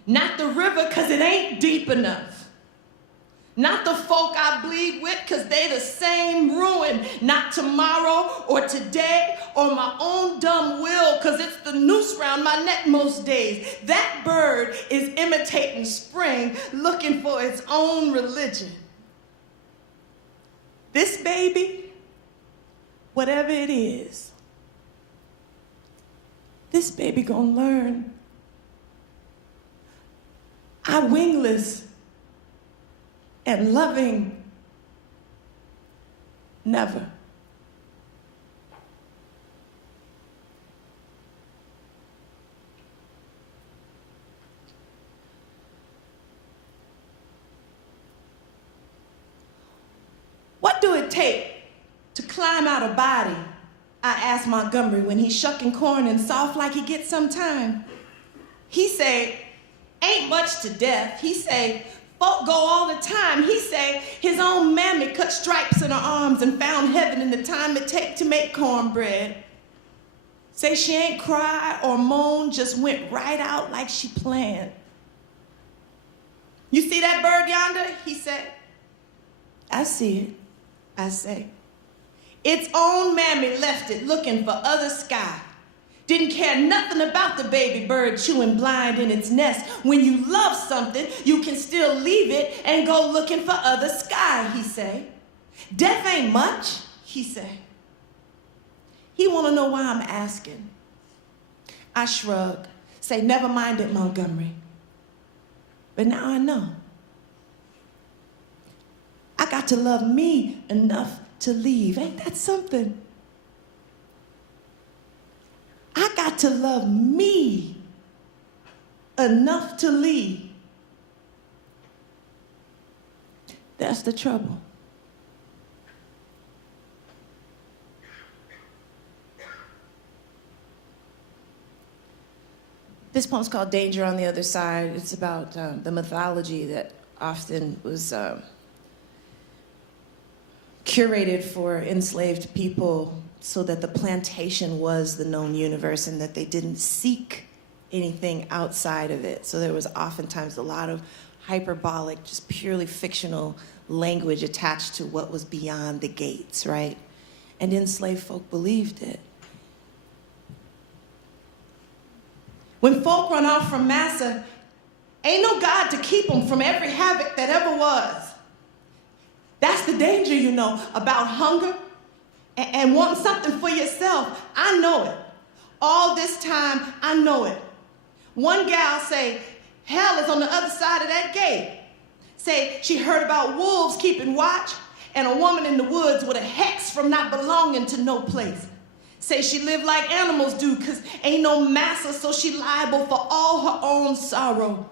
Not the river, because it ain't deep enough. Not the folk I bleed with, because they the same ruin. Not tomorrow or today or my own dumb will, because it's the noose round my neck most days. That bird is imitating spring, looking for its own religion. This baby, whatever it is, this baby gonna learn. I wingless and loving, never. What do it take to climb out a body? I asked Montgomery when he's shucking corn and soft like he gets some time. He say, ain't much to death. He say, folk go all the time. He say his own mammy cut stripes in her arms and found heaven in the time it take to make cornbread. Say she ain't cry or moan, just went right out like she planned. You see that bird yonder? He said. I see it, I say. Its own mammy left it looking for other sky. Didn't care nothing about the baby bird chewing blind in its nest. When you love something, you can still leave it and go looking for other sky, he say. Death ain't much, he say. He want to know why I'm asking. I shrug, say, never mind it, Montgomery. But now I know. I got to love me enough to leave. Ain't that something? I got to love me enough to leave. That's the trouble. This poem's called Danger on the Other Side. It's about the mythology that often was curated for enslaved people so that the plantation was the known universe and that they didn't seek anything outside of it. So there was oftentimes a lot of hyperbolic, just purely fictional language attached to what was beyond the gates, right? And enslaved folk believed it. When folk run off from massa, ain't no God to keep them from every havoc that ever was. That's the danger, you know, about hunger and wanting something for yourself. I know it. All this time, I know it. One gal say, hell is on the other side of that gate. Say she heard about wolves keeping watch and a woman in the woods with a hex from not belonging to no place. Say she lived like animals do, cause ain't no massa, so she liable for all her own sorrow.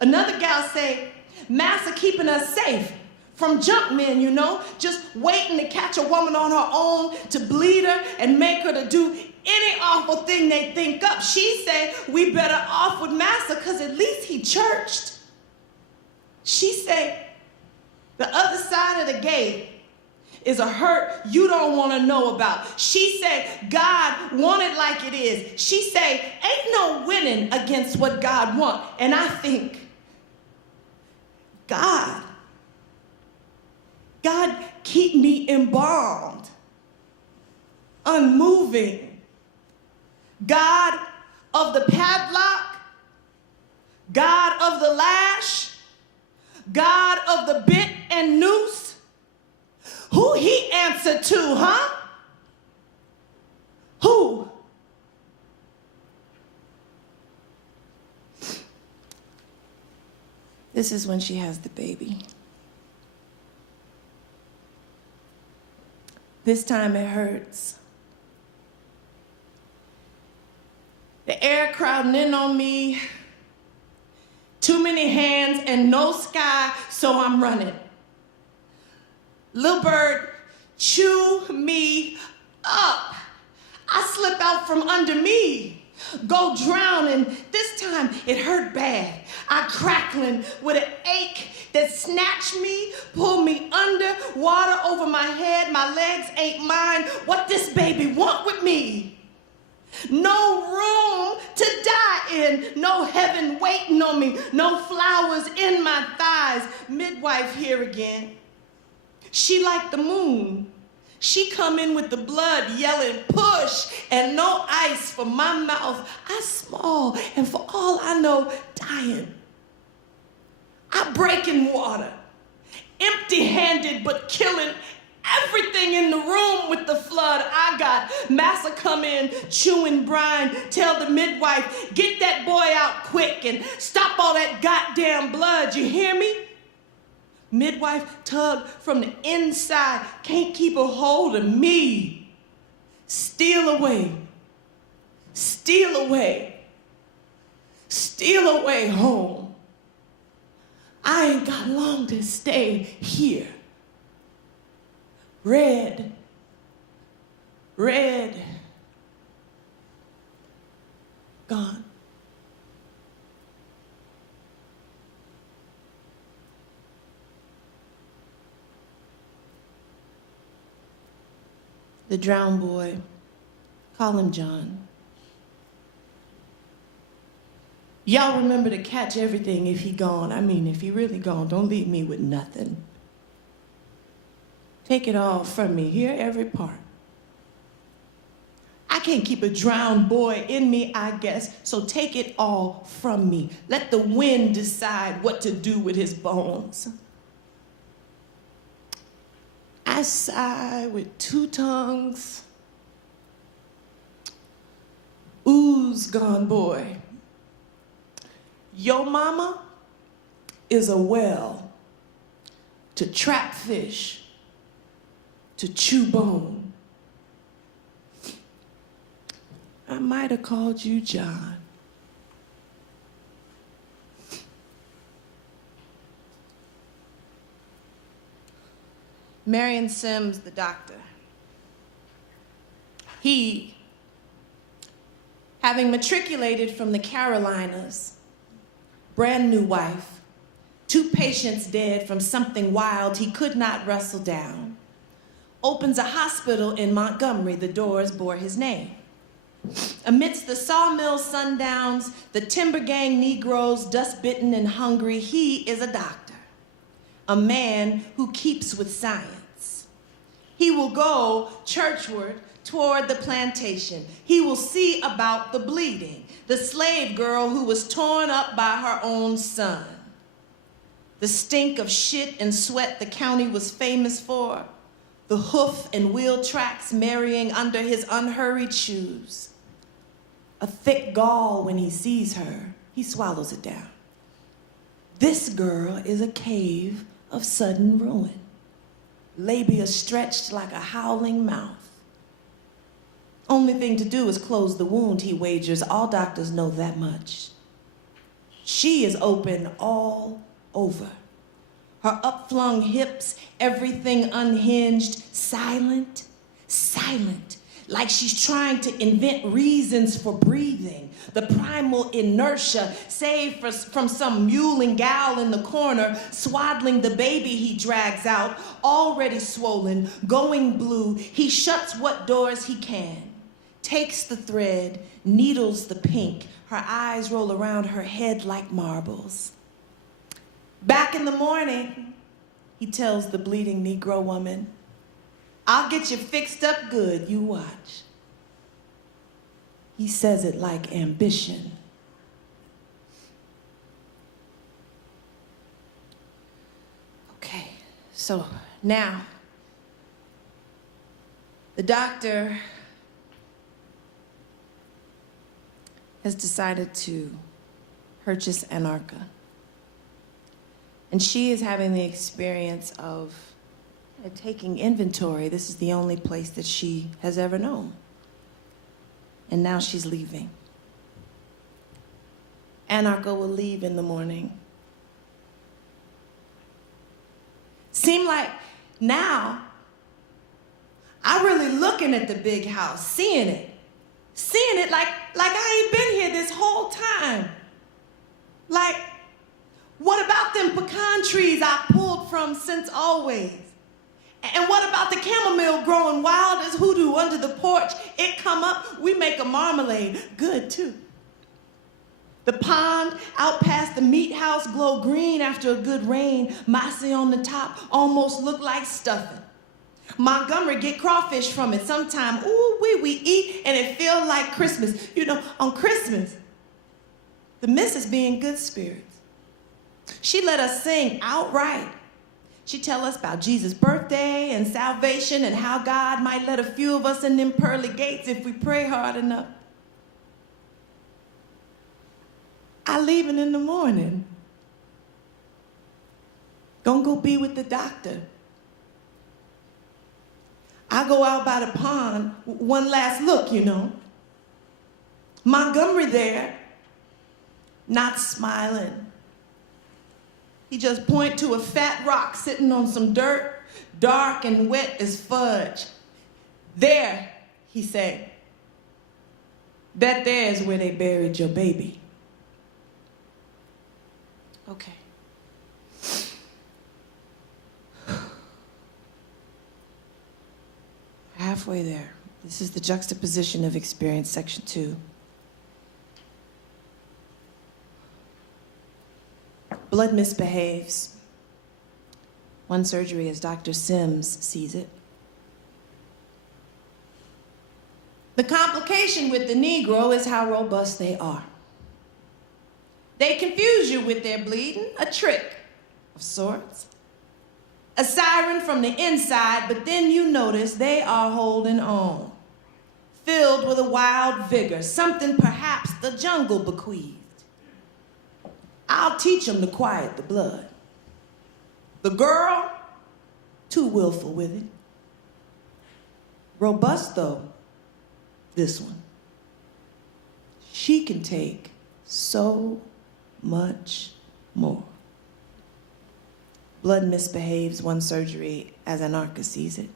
Another gal say, massa keeping us safe from junk men, you know, just waiting to catch a woman on her own, to bleed her and make her to do any awful thing they think up. She say, we better off with massa, cause at least he churched. She say, the other side of the gate is a hurt you don't want to know about. She say, God want it like it is. She say, ain't no winning against what God want. And I think, God keep me embalmed, unmoving. God of the padlock, God of the lash, God of the bit and noose. Who he answered to, huh? Who? This is when she has the baby. This time it hurts. The air crowding in on me. Too many hands and no sky, so I'm running. Little bird, chew me up. I slip out from under me, go drowning. This time it hurt bad. I crackling with an ache that snatched me, pulled me under, water over my head. My legs ain't mine. What this baby want with me? No room to die in, no heaven waiting on me, no flowers in my thighs. Midwife here again. She like the moon. She come in with the blood yelling push and no ice for my mouth. I small and for all I know, dying. I break in water, empty-handed but killing everything in the room with the flood. I got massa come in, chewing brine, tell the midwife, get that boy out quick and stop all that goddamn blood, you hear me? Midwife tug from the inside, can't keep a hold of me. Steal away, steal away, steal away home. I ain't got long to stay here. Red, red, gone. the drowned boy, call him John. Y'all remember to catch everything if he gone. I mean, if he really gone, don't leave me with nothing. Take it all from me, hear every part. I can't keep a drowned boy in me, I guess, so take it all from me. Let the wind decide what to do with his bones. I sigh with two tongues. Ooh's gone, boy. Your mama is a well to trap fish, to chew bone. I might have called you John. Marion Sims, the doctor. He, having matriculated from the Carolinas, brand new wife, 2 patients dead from something wild he could not wrestle down, opens a hospital in Montgomery. The doors bore his name. Amidst the sawmill sundowns, the timber gang Negroes, dust-bitten and hungry, he is a doctor, a man who keeps with science. He will go churchward toward the plantation. He will see about the bleeding, the slave girl who was torn up by her own son. The stink of shit and sweat the county was famous for, the hoof and wheel tracks marrying under his unhurried shoes. A thick gall when he sees her, he swallows it down. This girl is a cave of sudden ruin, labia stretched like a howling mouth. Only thing to do is close the wound, he wagers. All doctors know that much. She is open all over. Her upflung hips, everything unhinged, silent, silent, like she's trying to invent reasons for breathing. The primal inertia, saved from some mewling gal in the corner, swaddling the baby he drags out, already swollen, going blue. He shuts what doors he can, takes the thread, needles the pink. Her eyes roll around her head like marbles. Back in the morning, he tells the bleeding Negro woman, I'll get you fixed up good, you watch. He says it like ambition. Okay, so now, the doctor has decided to purchase Anarcha. And she is having the experience of taking inventory. This is the only place that she has ever known. And now she's leaving. Anarcha will leave in the morning. Seem like now, I'm really looking at the big house, seeing it like I ain't been here this whole time. Like, what about them pecan trees I pulled from since always? And what about the chamomile growing wild as hoodoo under the porch? It come up, we make a marmalade. Good, too. The pond out past the meat house glow green after a good rain. Masi on the top almost look like stuffing. Montgomery get crawfish from it sometime. Ooh, we eat and it feel like Christmas. You know, on Christmas, the missus be in good spirits. She let us sing outright. She tell us about Jesus' birthday and salvation and how God might let a few of us in them pearly gates if we pray hard enough. I leaving in the morning. Gonna go be with the doctor. I go out by the pond, one last look, you know. Montgomery there, not smiling. He just point to a fat rock sitting on some dirt, dark and wet as fudge. There, he said, that there is where they buried your baby. Okay. I halfway there. This is the juxtaposition of experience, section 2. Blood misbehaves. One surgery as Dr. Sims sees it. The complication with the Negro is how robust they are. They confuse you with their bleeding, a trick of sorts. A siren from the inside, but then you notice they are holding on. Filled with a wild vigor, something perhaps the jungle bequeathed. I'll teach them to quiet the blood. The girl, too willful with it. Robust though, this one. She can take so much more. Blood misbehaves, one surgery as Anarcha sees it.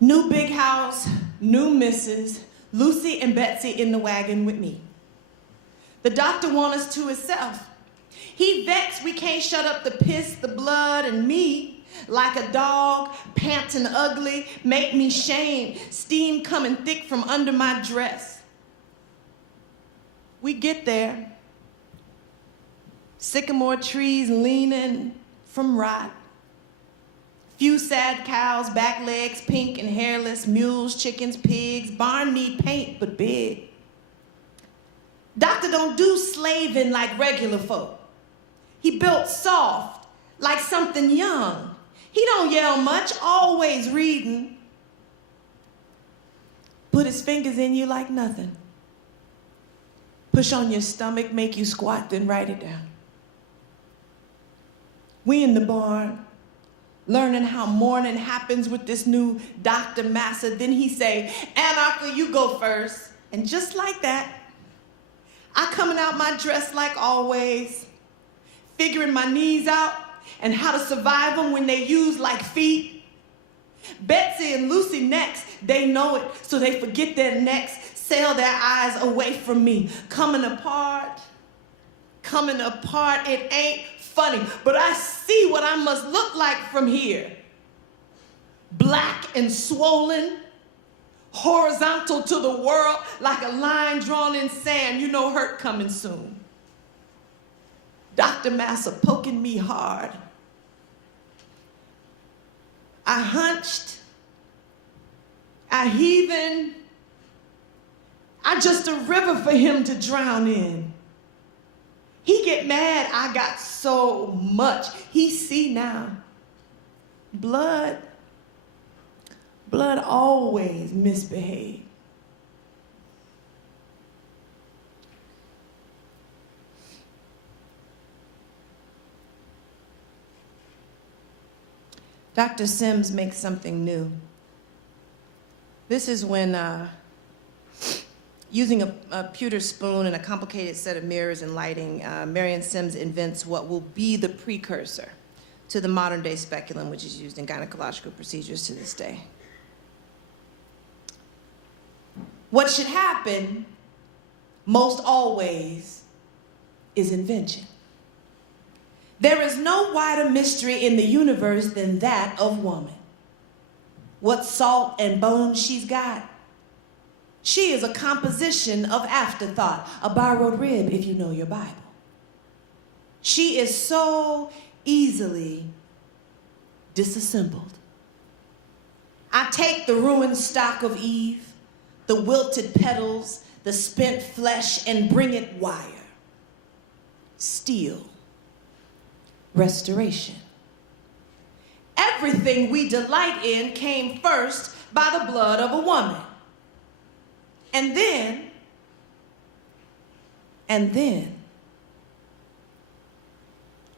New big house, new missus, Lucy and Betsy in the wagon with me. The doctor want us to himself. He vexed we can't shut up the piss, the blood, and me. Like a dog, panting ugly, make me shame, steam coming thick from under my dress. We get there. Sycamore trees leaning from rot. Few sad cows, back legs pink and hairless, mules, chickens, pigs, barn need paint but big. Doctor don't do slaving like regular folk. He built soft, like something young. He don't yell much, always reading. Put his fingers in you like nothing. Push on your stomach, make you squat, then write it down. We in the barn, learning how mourning happens with this new Dr. Massa. Then he say, Anarcha, you go first. And just like that, I coming out my dress like always, figuring my knees out and how to survive them when they use like feet. Betsy and Lucy next, they know it, so they forget their necks, sail their eyes away from me. Coming apart, it ain't funny, but I see what I must look like from here. Black and swollen, horizontal to the world, like a line drawn in sand, you know hurt coming soon. Dr. Massa poking me hard. I hunched, I heaving, I just a river for him to drown in. He get mad, I got so much. He see now. Blood always misbehave. Dr. Sims makes something new. This is when, using a pewter spoon and a complicated set of mirrors and lighting, Marion Sims invents what will be the precursor to the modern day speculum, which is used in gynecological procedures to this day. What should happen, most always, is invention. There is no wider mystery in the universe than that of woman. What salt and bones she's got. She is a composition of afterthought, a borrowed rib if you know your Bible. She is so easily disassembled. I take the ruined stock of Eve, the wilted petals, the spent flesh, and bring it wire. Steel. Restoration. Everything we delight in came first by the blood of a woman. And then,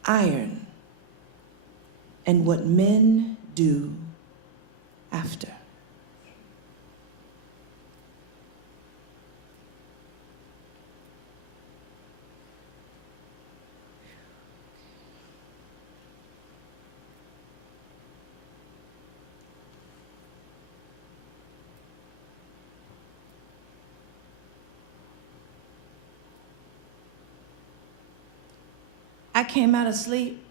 iron and what men do after. I came out of sleep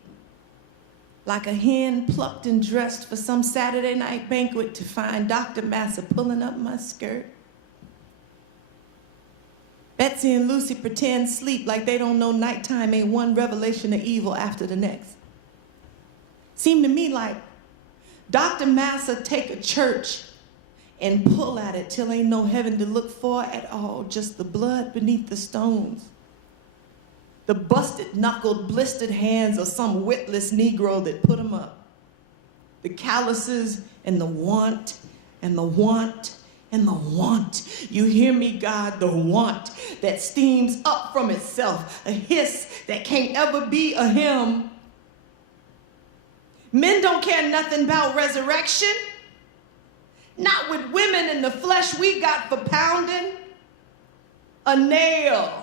like a hen plucked and dressed for some Saturday night banquet to find Dr. Massa pulling up my skirt. Betsy and Lucy pretend sleep like they don't know nighttime ain't one revelation of evil after the next. Seemed to me like Dr. Massa take a church and pull at it till ain't no heaven to look for at all, just the blood beneath the stones. The busted, knuckled, blistered hands of some witless Negro that put him up. The calluses and the want and the want and the want. You hear me, God, the want that steams up from itself, a hiss that can't ever be a hymn. Men don't care nothing about resurrection. Not with women in the flesh we got for pounding. A nail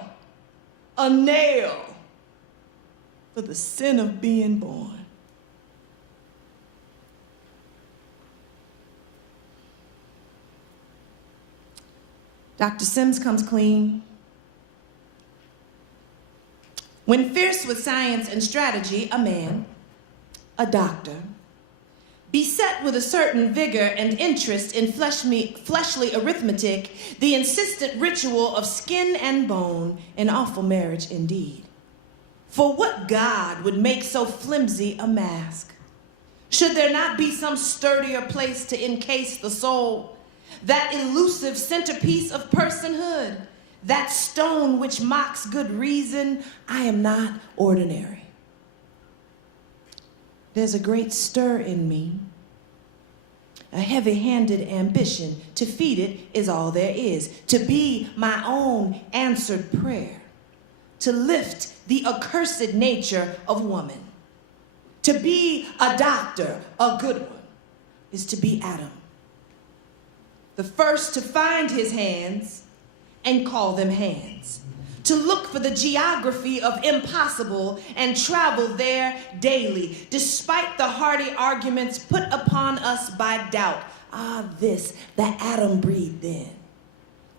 for the sin of being born. Dr. Sims comes clean. When fierce with science and strategy, a man, a doctor, beset with a certain vigor and interest in fleshly arithmetic, the insistent ritual of skin and bone, an awful marriage indeed. For what God would make so flimsy a mask? Should there not be some sturdier place to encase the soul? That elusive centerpiece of personhood, that stone which mocks good reason, I am not ordinary. There's a great stir in me, a heavy-handed ambition. To feed it is all there is, to be my own answered prayer, to lift the accursed nature of woman. To be a doctor, a good one, is to be Adam, the first to find his hands and call them hands, to look for the geography of impossible and travel there daily, despite the hardy arguments put upon us by doubt. Ah, this, that Adam breathed in.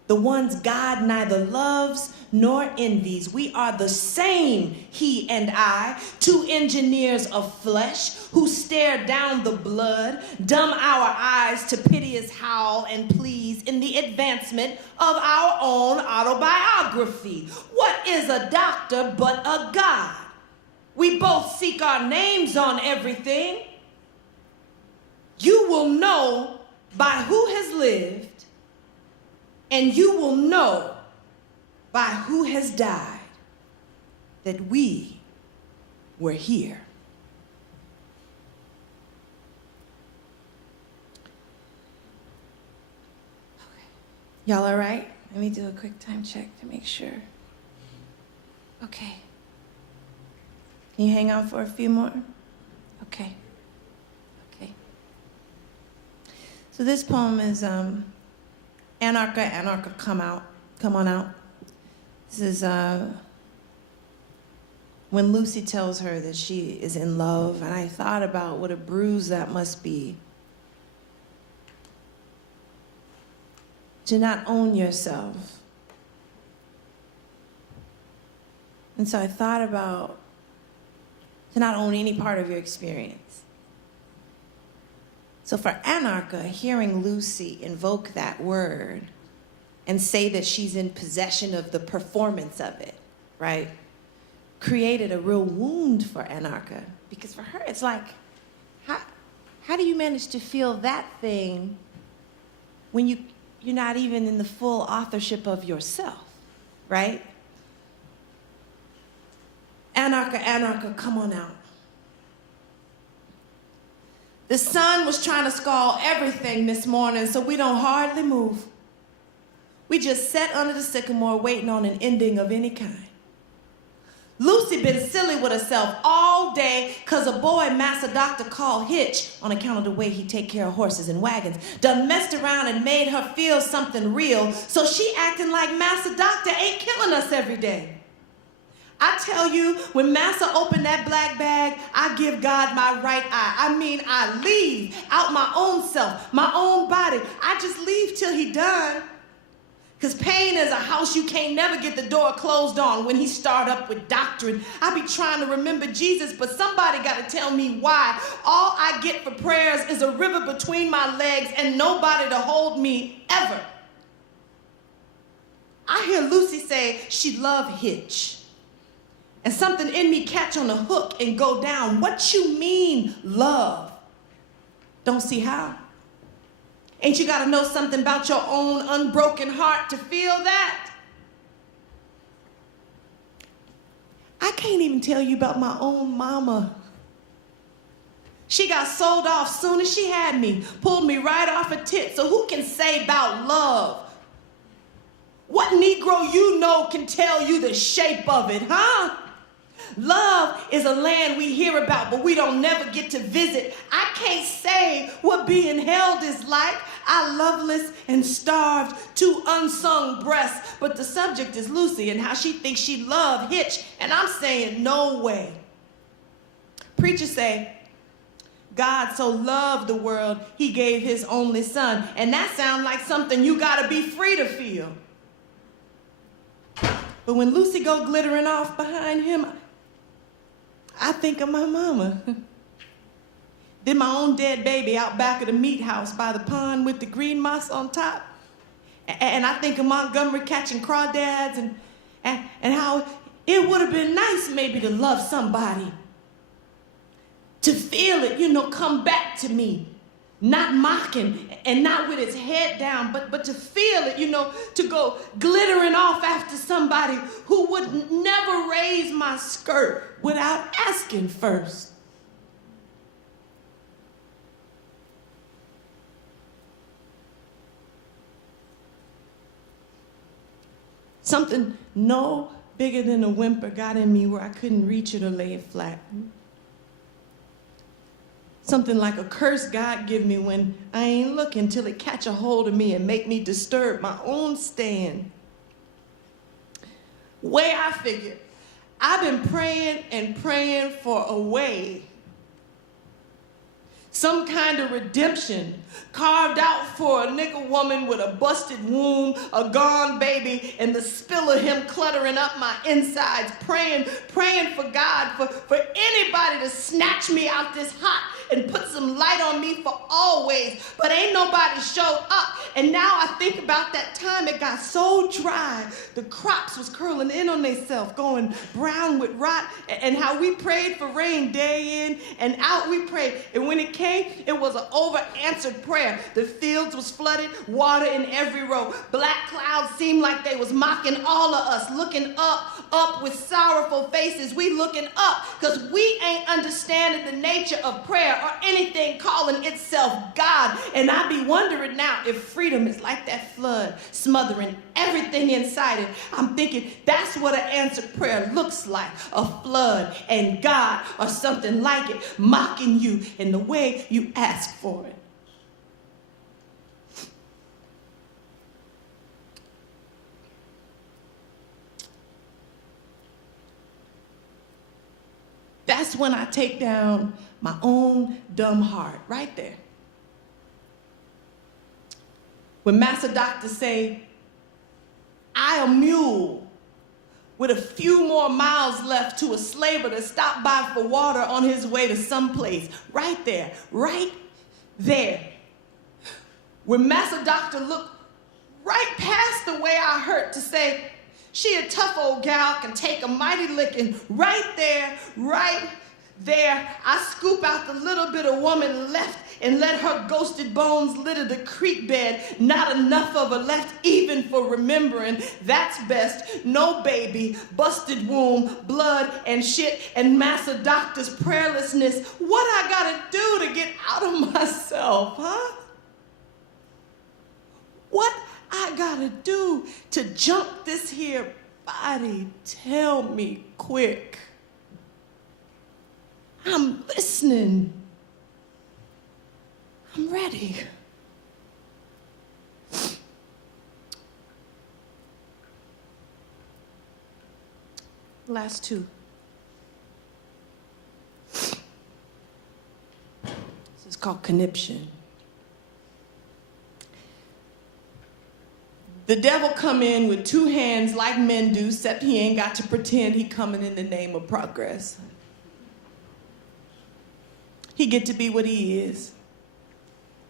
The ones God neither loves nor envies. We are the same, he and I, two engineers of flesh who stare down the blood, dumb our eyes to piteous howl and please in the advancement of our own autobiography. What is a doctor but a God? We both seek our names on everything. You will know by who has lived, and you will know by who has died that we were here. Okay. Y'all all right? Let me do a quick time check to make sure. Okay. Can you hang on for a few more? Okay. Okay. So this poem is Anarcha, come on out. This is when Lucy tells her that she is in love, and I thought about what a bruise that must be. To not own yourself. And so I thought about to not own any part of your experience. So for Anarcha, hearing Lucy invoke that word and say that she's in possession of the performance of it, right, created a real wound for Anarcha. Because for her, it's like, how do you manage to feel that thing when you're not even in the full authorship of yourself, right? Anarcha, come on out. The sun was trying to scald everything this morning, so we don't hardly move. We just sat under the sycamore waiting on an ending of any kind. Lucy been silly with herself all day because a boy Master Doctor called Hitch, on account of the way he take care of horses and wagons, done messed around and made her feel something real, so she acting like Master Doctor ain't killing us every day. I tell you, when Massa opened that black bag, I give God my right eye. I mean, I leave out my own self, my own body. I just leave till he done. Because pain is a house you can't never get the door closed on when he start up with doctrine. I be trying to remember Jesus, but somebody got to tell me why. All I get for prayers is a river between my legs and nobody to hold me ever. I hear Lucy say she love Hitch. And something in me catch on a hook and go down. What you mean, love? Don't see how. Ain't you got to know something about your own unbroken heart to feel that? I can't even tell you about my own mama. She got sold off soon as she had me, pulled me right off a tit. So who can say about love? What Negro you know can tell you the shape of it, huh? Love is a land we hear about, but we don't never get to visit. I can't say what being held is like. I loveless and starved, two unsung breasts. But the subject is Lucy and how she thinks she loved Hitch. And I'm saying, no way. Preachers say, God so loved the world, he gave his only son. And that sounds like something you gotta be free to feel. But when Lucy go glittering off behind him, I think of my mama. Then my own dead baby out back of the meat house by the pond with the green moss on top. And I think of Montgomery catching crawdads and how it would have been nice maybe to love somebody. To feel it, you know, come back to me. Not mocking and not with his head down, but to feel it, you know, to go glittering off after somebody who would never raise my skirt without asking first. Something no bigger than a whimper got in me where I couldn't reach it or lay it flat. Something like a curse God give me when I ain't looking till it catch a hold of me and make me disturb my own stand. Way I figure, I've been praying and praying for a way. Some kind of redemption carved out for a nigger woman with a busted womb, a gone baby, and the spill of him cluttering up my insides, praying for God, for anybody to snatch me out this hot and put some light on me for always. But ain't nobody showed up. And now I think about that time it got so dry, the crops was curling in on themselves, going brown with rot, and how we prayed for rain day in and out we prayed. And when it came, it was an over-answered prayer. The fields was flooded, water in every row. Black clouds seemed like they was mocking all of us, looking up with sorrowful faces. We looking up because we ain't understanding the nature of prayer or anything calling itself God. And I be wondering now if freedom is like that flood, smothering everything inside it. I'm thinking that's what an answered prayer looks like, a flood and God or something like it, mocking you in the way you ask for it. That's when I take down my own dumb heart, right there. When Master Doctors say, I a mule with a few more miles left to a slaver that stopped by for water on his way to someplace, right there. When Master Doctor looked right past the way I hurt to say, she a tough old gal, can take a mighty licking, right there, I scoop out the little bit of woman left and let her ghosted bones litter the creek bed. Not enough of her left even for remembering. That's best. No baby, busted womb, blood and shit, and Master Doctor's prayerlessness. What I gotta do to get out of myself, huh? What I gotta do to jump this here body? Tell me quick. I'm listening. I'm ready. Last two. This is called conniption. The devil come in with two hands like men do, except he ain't got to pretend he coming in the name of progress. He get to be what he is.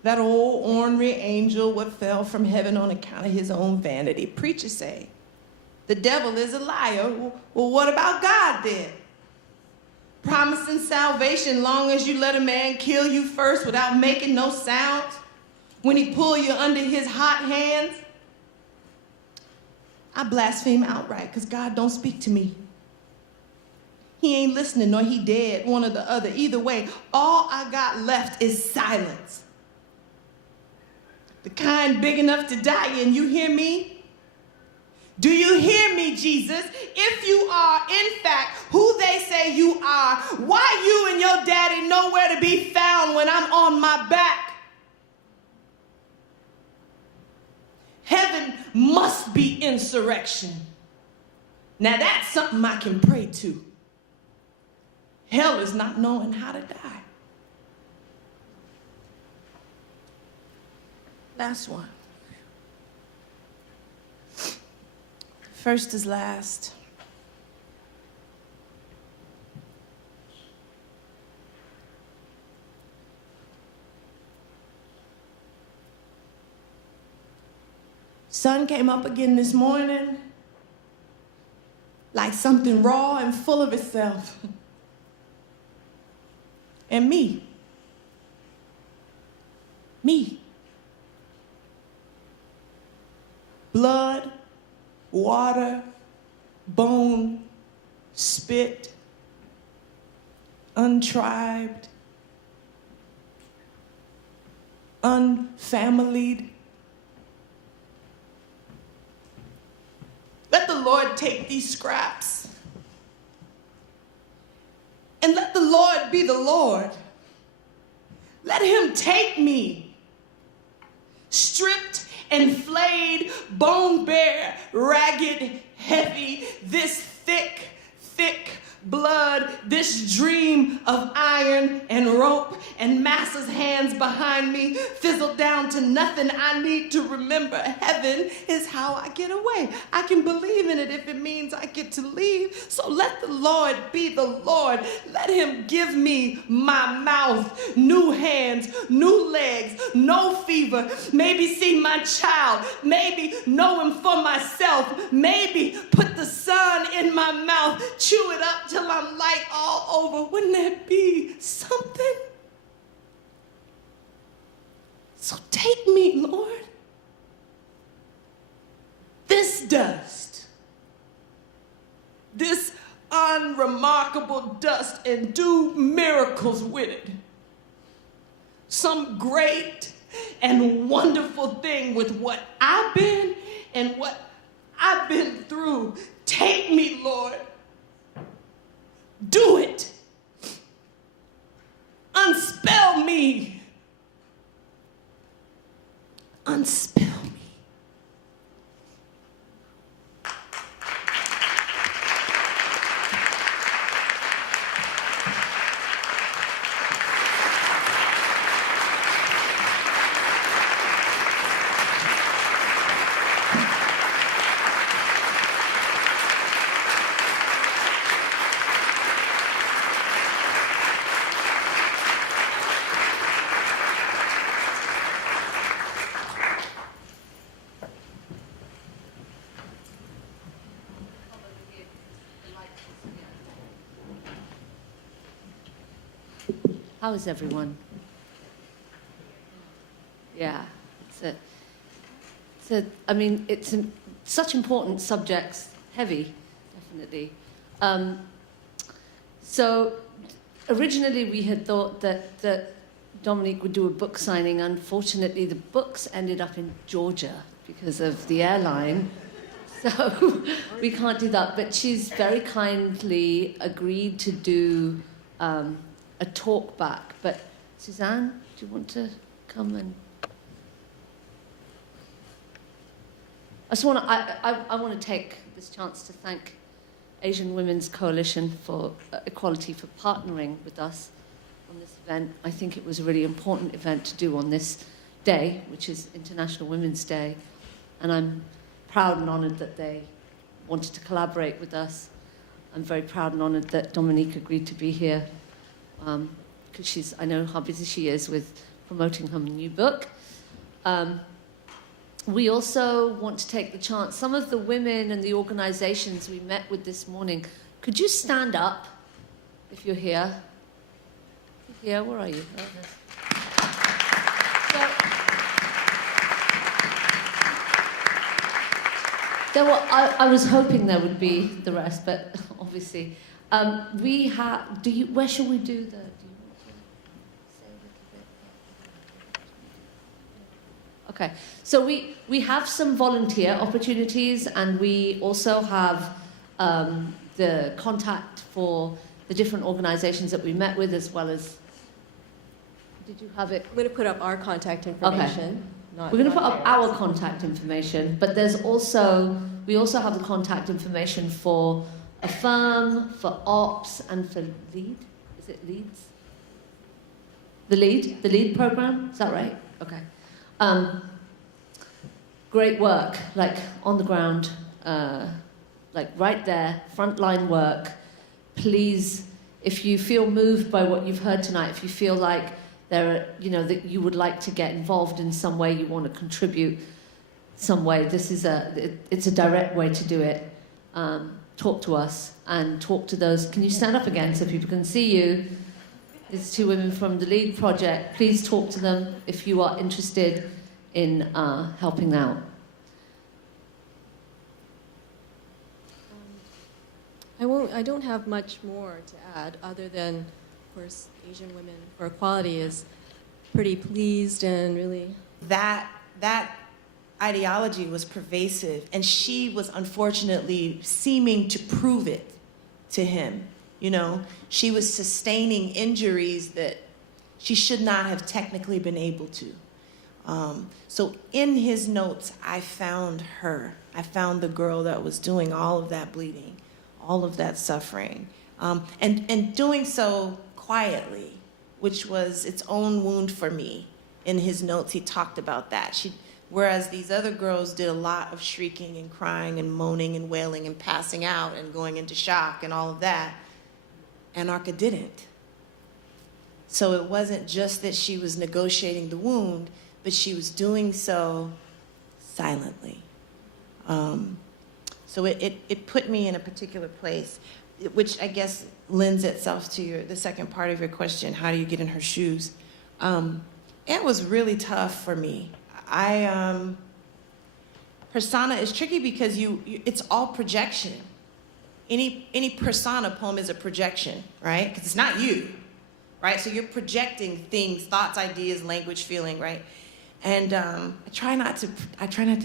That old ornery angel what fell from heaven on account of his own vanity. Preachers say, the devil is a liar. Well, what about God then? Promising salvation long as you let a man kill you first without making no sound? When he pull you under his hot hands? I blaspheme outright because God don't speak to me. He ain't listening nor he dead, one or the other. Either way, all I got left is silence. The kind big enough to die in, you hear me? Do you hear me, Jesus? If you are, in fact, who they say you are, why you and your daddy nowhere to be found when I'm on my back? Heaven must be insurrection. Now that's something I can pray to. Hell is not knowing how to die. Last one. First is last. Sun came up again this morning like something raw and full of itself. And me. Blood, water, bone, spit, untribed, unfamilied. Let the Lord take these scraps. And let the Lord be the Lord. Let him take me, stripped and flayed, bone bare, ragged, heavy, this thick blood, this dream of iron and rope and masses hands behind me, fizzled down to nothing. I need to remember heaven is how I get away. I can believe in it if it means I get to leave. So let the Lord be the Lord. Let him give me my mouth, new hands, new legs, no fever. Maybe see my child. Maybe know him for myself. Maybe put the sun in my mouth, chew it up till I'm light all over. Wouldn't that be something? So take me, Lord. This dust, this unremarkable dust, and do miracles with it. Some great and wonderful thing with what I've been and what I've been through. Take me, Lord. Do it. Unspell me. Unspell me. How is everyone? Yeah, it's such important subjects, heavy, definitely. So originally we had thought that Dominique would do a book signing. Unfortunately, the books ended up in Georgia because of the airline. So we can't do that. But she's very kindly agreed to do a talk back. But Suzanne, do you want to come and... I want to take this chance to thank Asian Women's Coalition for Equality for partnering with us on this event. I think it was a really important event to do on this day, which is International Women's Day. And I'm proud and honoured that they wanted to collaborate with us. I'm very proud and honoured that Dominique agreed to be here, because I know how busy she is with promoting her new book. We also want to take the chance, some of the women and the organisations we met with this morning, could you stand up if you're here? Yeah, where are you? I was hoping there would be the rest, but obviously. We have, where shall we do the, do you want to say a little bit? Okay, so we have some volunteer opportunities, and we also have the contact for the different organizations that we met with, as well as, did you have it? I'm going to put up our contact information. Okay. We're going to put up our contact information, but we also have the contact information for a firm, for ops, and for LEAD. Is it LEADS? The LEAD program? Is that right? Okay. Great work, like on the ground, like right there, frontline work. Please, if you feel moved by what you've heard tonight, if you feel like that you would like to get involved in some way, you want to contribute some way, it's a direct way to do it. Talk to us and talk to those. Can you stand up again so people can see you? There's two women from the LEAD project. Please talk to them if you are interested in helping out. I don't have much more to add, other than, of course, Asian Women for Equality is pretty pleased and really... That ideology was pervasive, and she was unfortunately seeming to prove it to him. She was sustaining injuries that she should not have technically been able to. So in his notes, I found her. I found the girl that was doing all of that bleeding, all of that suffering, and doing so quietly, which was its own wound for me. In his notes, he talked about that. Whereas these other girls did a lot of shrieking and crying and moaning and wailing and passing out and going into shock and all of that, Anarcha didn't. So it wasn't just that she was negotiating the wound, but she was doing so silently. So it put me in a particular place, which I guess lends itself to the second part of your question, how do you get in her shoes? It was really tough for me. Persona is tricky because it's all projection. Any persona poem is a projection, right? Because it's not you, right? So you're projecting things, thoughts, ideas, language, feeling, right? And I try not to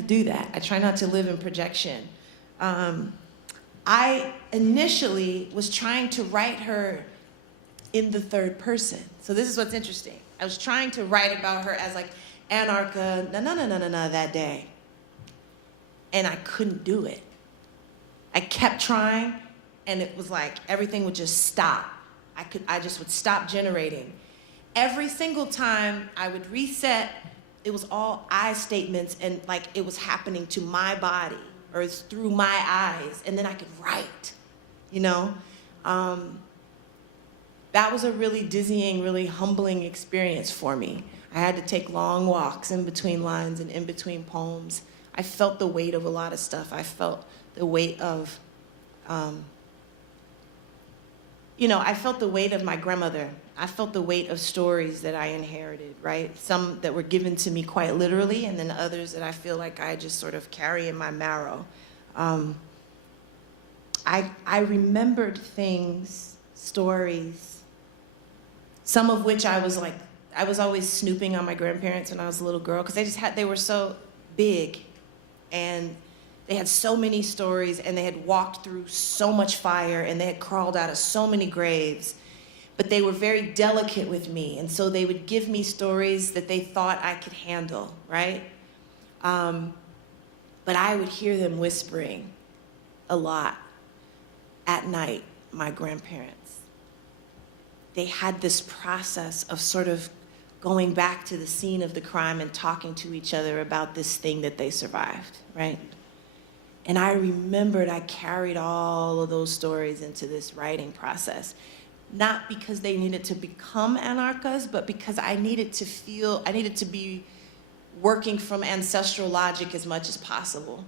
do that. I try not to live in projection. I initially was trying to write her in the third person. So this is what's interesting. I was trying to write about her as like Anarcha, na that day. And I couldn't do it. I kept trying, and it was like everything would just stop. I just would stop generating. Every single time I would reset, it was all I statements, and like it was happening to my body, or it's through my eyes, and then I could write, That was a really dizzying, really humbling experience for me. I had to take long walks in between lines and in between poems. I felt the weight of a lot of stuff. I felt the weight of, I felt the weight of my grandmother. I felt the weight of stories that I inherited, right? Some that were given to me quite literally, and then others that I feel like I just sort of carry in my marrow. I remembered things, stories, some of which I was always snooping on my grandparents when I was a little girl, because they were so big, and they had so many stories, and they had walked through so much fire, and they had crawled out of so many graves, but they were very delicate with me, and so they would give me stories that they thought I could handle, right? But I would hear them whispering a lot at night, my grandparents. They had this process of sort of going back to the scene of the crime and talking to each other about this thing that they survived, right? And I remembered I carried all of those stories into this writing process. Not because they needed to become anarchas, but because I needed to be working from ancestral logic as much as possible.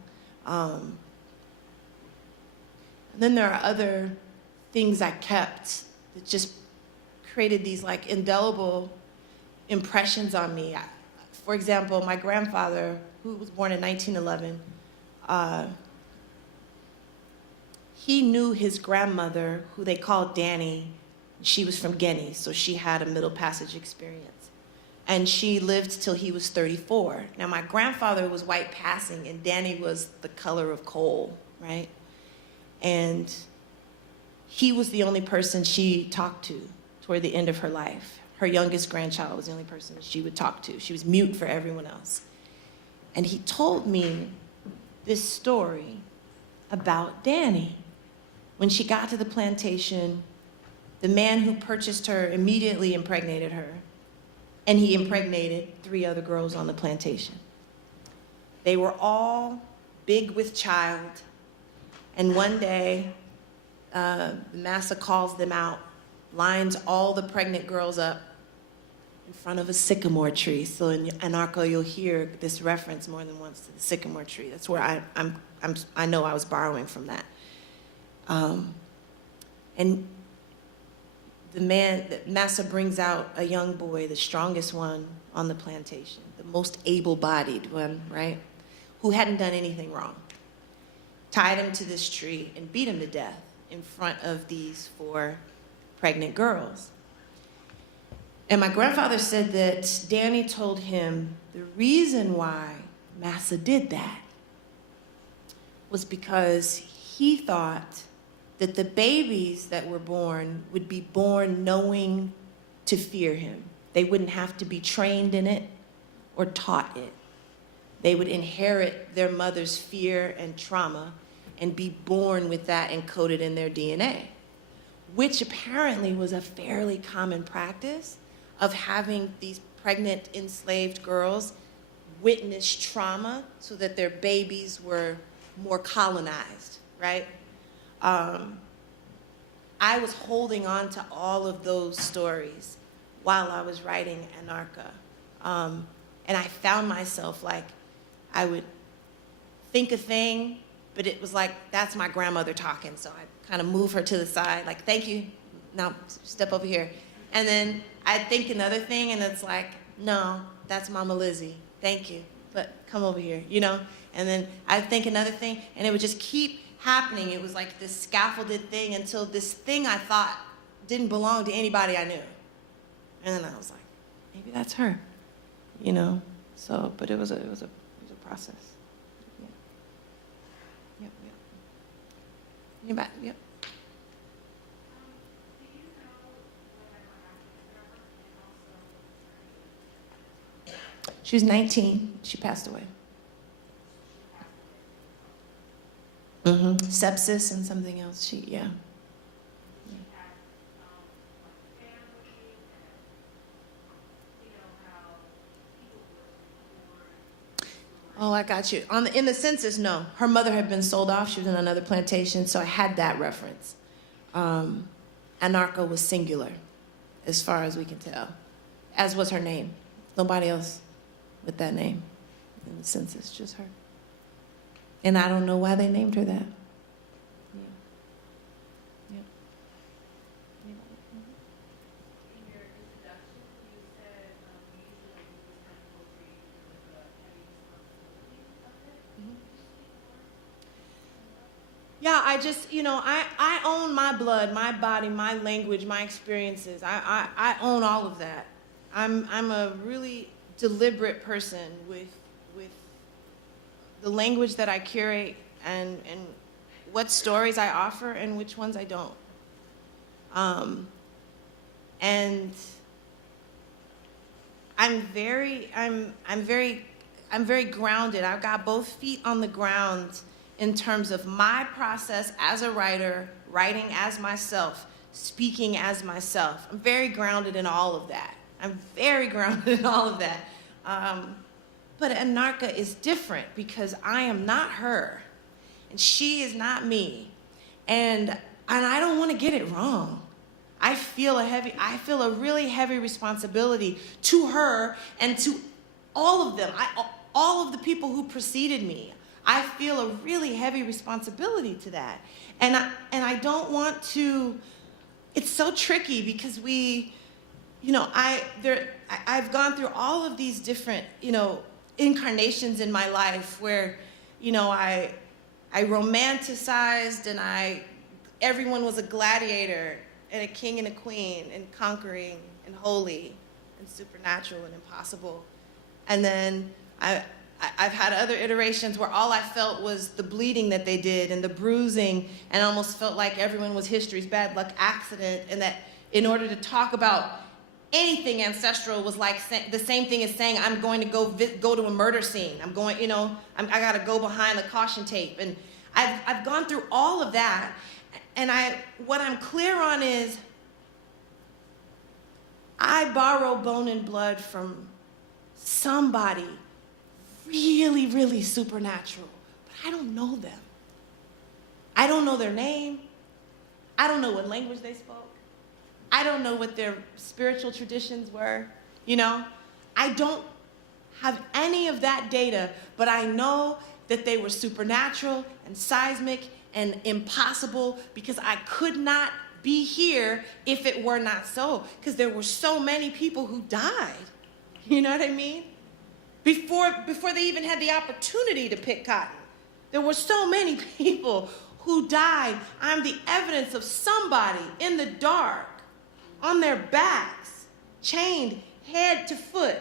And then there are other things I kept that just created these like indelible impressions on me. For example, my grandfather, who was born in 1911, he knew his grandmother, who they called Diné. She was from Guinea, so she had a Middle Passage experience. And she lived till he was 34. Now, my grandfather was white passing, and Diné was the color of coal, right? And he was the only person she talked to toward the end of her life. Her youngest grandchild was the only person that she would talk to. She was mute for everyone else. And he told me this story about Diné. When she got to the plantation, the man who purchased her immediately impregnated her, and he impregnated 3 other girls on the plantation. They were all big with child, and one day, the massa calls them out, lines all the pregnant girls up in front of a sycamore tree. So in Anarcho, you'll hear this reference more than once to the sycamore tree. That's where I know I was borrowing from that. And the massa brings out a young boy, the strongest one on the plantation, the most able-bodied one, right? Who hadn't done anything wrong. Tied him to this tree and beat him to death in front of these 4 pregnant girls. And my grandfather said that Diné told him the reason why massa did that was because he thought that the babies that were born would be born knowing to fear him. They wouldn't have to be trained in it or taught it. They would inherit their mother's fear and trauma and be born with that encoded in their DNA, which apparently was a fairly common practice of having these pregnant enslaved girls witness trauma so that their babies were more colonized, right? I was holding on to all of those stories while I was writing Anarcha. And I found myself like, I would think a thing, but it was like, that's my grandmother talking. So I kind of move her to the side, like, thank you, now step over here. And then I'd think another thing, and it's like, no, that's Mama Lizzie, thank you, but come over here, you know? And then I'd think another thing, and it would just keep happening. It was like this scaffolded thing until this thing I thought didn't belong to anybody I knew. And then I was like, maybe that's her, you know? So, but it was a process. Yeah. Yep, yep. Anybody? Yep. She was 19. She passed away. Sepsis and something else. Yeah. Oh, I got you. In the census, no. Her mother had been sold off. She was in another plantation, so I had that reference. Anarcha was singular, as far as we can tell, as was her name. Nobody else with that name in the census, just her. And I don't know why they named her that. Yeah. Yep. In your introduction, you said you usually use this kind of poetry with a heavy responsibility of it. Yeah, I just, you know, I own my blood, my body, my language, my experiences. I own all of that. I'm a really deliberate person with the language that I curate and what stories I offer and which ones I don't. And I'm very grounded. I've got both feet on the ground in terms of my process as a writer, writing as myself, speaking as myself. I'm very grounded in all of that. But Anarcha is different because I am not her. and she is not me. And I don't want to get it wrong. I feel a really heavy responsibility to her and to all of them, all of the people who preceded me. I feel a really heavy responsibility to that. And I don't want to, it's so tricky because I've gone through all of these different, incarnations in my life where, I romanticized and everyone was a gladiator and a king and a queen and conquering and holy and supernatural and impossible. And then I've had other iterations where all I felt was the bleeding that they did and the bruising, and almost felt like everyone was history's bad luck accident, and that in order to talk about anything ancestral was like the same thing as saying I'm going to go to a murder scene. I'm going, I got to go behind the caution tape. And I've gone through all of that, and what I'm clear on is I borrow bone and blood from somebody really, really supernatural, but I don't know them. I don't know their name. I don't know what language they spoke. I don't know what their spiritual traditions were, I don't have any of that data, but I know that they were supernatural and seismic and impossible, because I could not be here if it were not so, because there were so many people who died. You know what I mean? Before they even had the opportunity to pick cotton, there were so many people who died. I'm the evidence of somebody in the dark, on their backs, chained head to foot,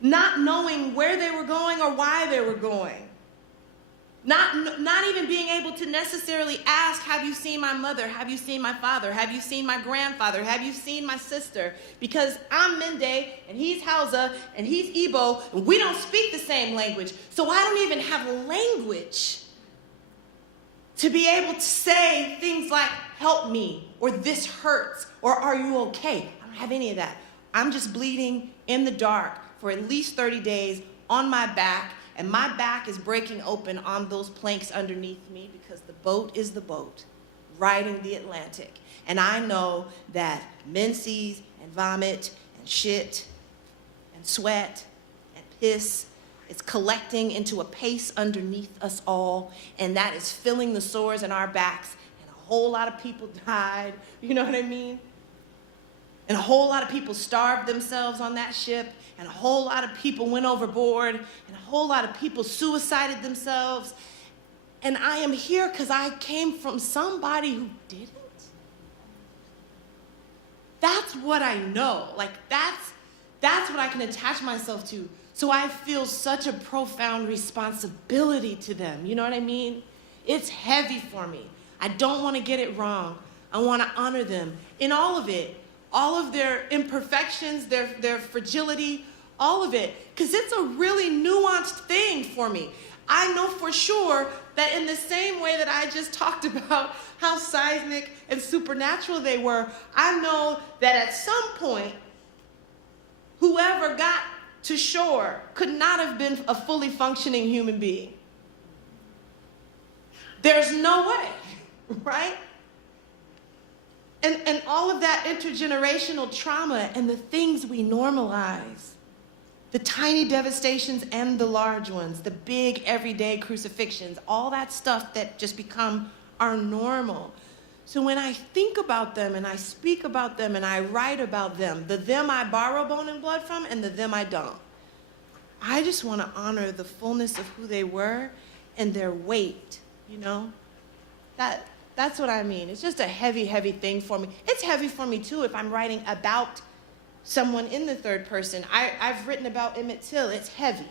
not knowing where they were going or why they were going. Not even being able to necessarily ask, have you seen my mother? Have you seen my father? Have you seen my grandfather? Have you seen my sister? Because I'm Mende, and he's Hausa, and he's Igbo, and we don't speak the same language. So I don't even have language to be able to say things like, help me, or this hurts, or are you okay? I don't have any of that. I'm just bleeding in the dark for at least 30 days on my back, and my back is breaking open on those planks underneath me, because the boat is the boat riding the Atlantic. And I know that menses and vomit and shit and sweat and piss, it's collecting into a paste underneath us all, and that is filling the sores in our backs, and a whole lot of people died, you know what I mean? And a whole lot of people starved themselves on that ship, and a whole lot of people went overboard, and a whole lot of people suicided themselves. And I am here because I came from somebody who didn't. That's what I know. Like, that's what I can attach myself to. So I feel such a profound responsibility to them. You know what I mean? It's heavy for me. I don't want to get it wrong. I want to honor them in all of it. All of their imperfections, their fragility, all of it. Because it's a really nuanced thing for me. I know for sure that in the same way that I just talked about how seismic and supernatural they were, I know that at some point, whoever got to shore could not have been a fully functioning human being. There's no way, right? And all of that intergenerational trauma and the things we normalize, the tiny devastations and the large ones, the big everyday crucifixions, all that stuff that just become our normal. So when I think about them and I speak about them and I write about them, the them I borrow bone and blood from and the them I don't, I just want to honor the fullness of who they were and their weight, you know? That's what I mean. It's just a heavy, heavy thing for me. It's heavy for me, too, if I'm writing about someone in the third person. I've written about Emmett Till. It's heavy.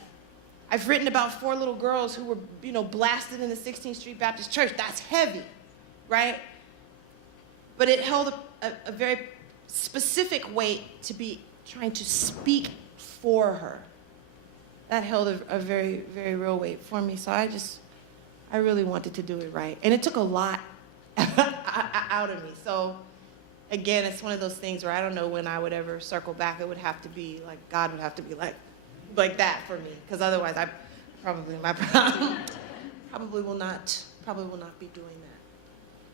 I've written about 4 little girls who were, blasted in the 16th Street Baptist Church. That's heavy, right? But it held a very specific weight to be trying to speak for her. That held a very, very real weight for me. So I really wanted to do it right. And it took a lot out of me. So again, it's one of those things where I don't know when I would ever circle back. It would have to be like, God would have to be like that for me. Because otherwise, my probably will not be doing that.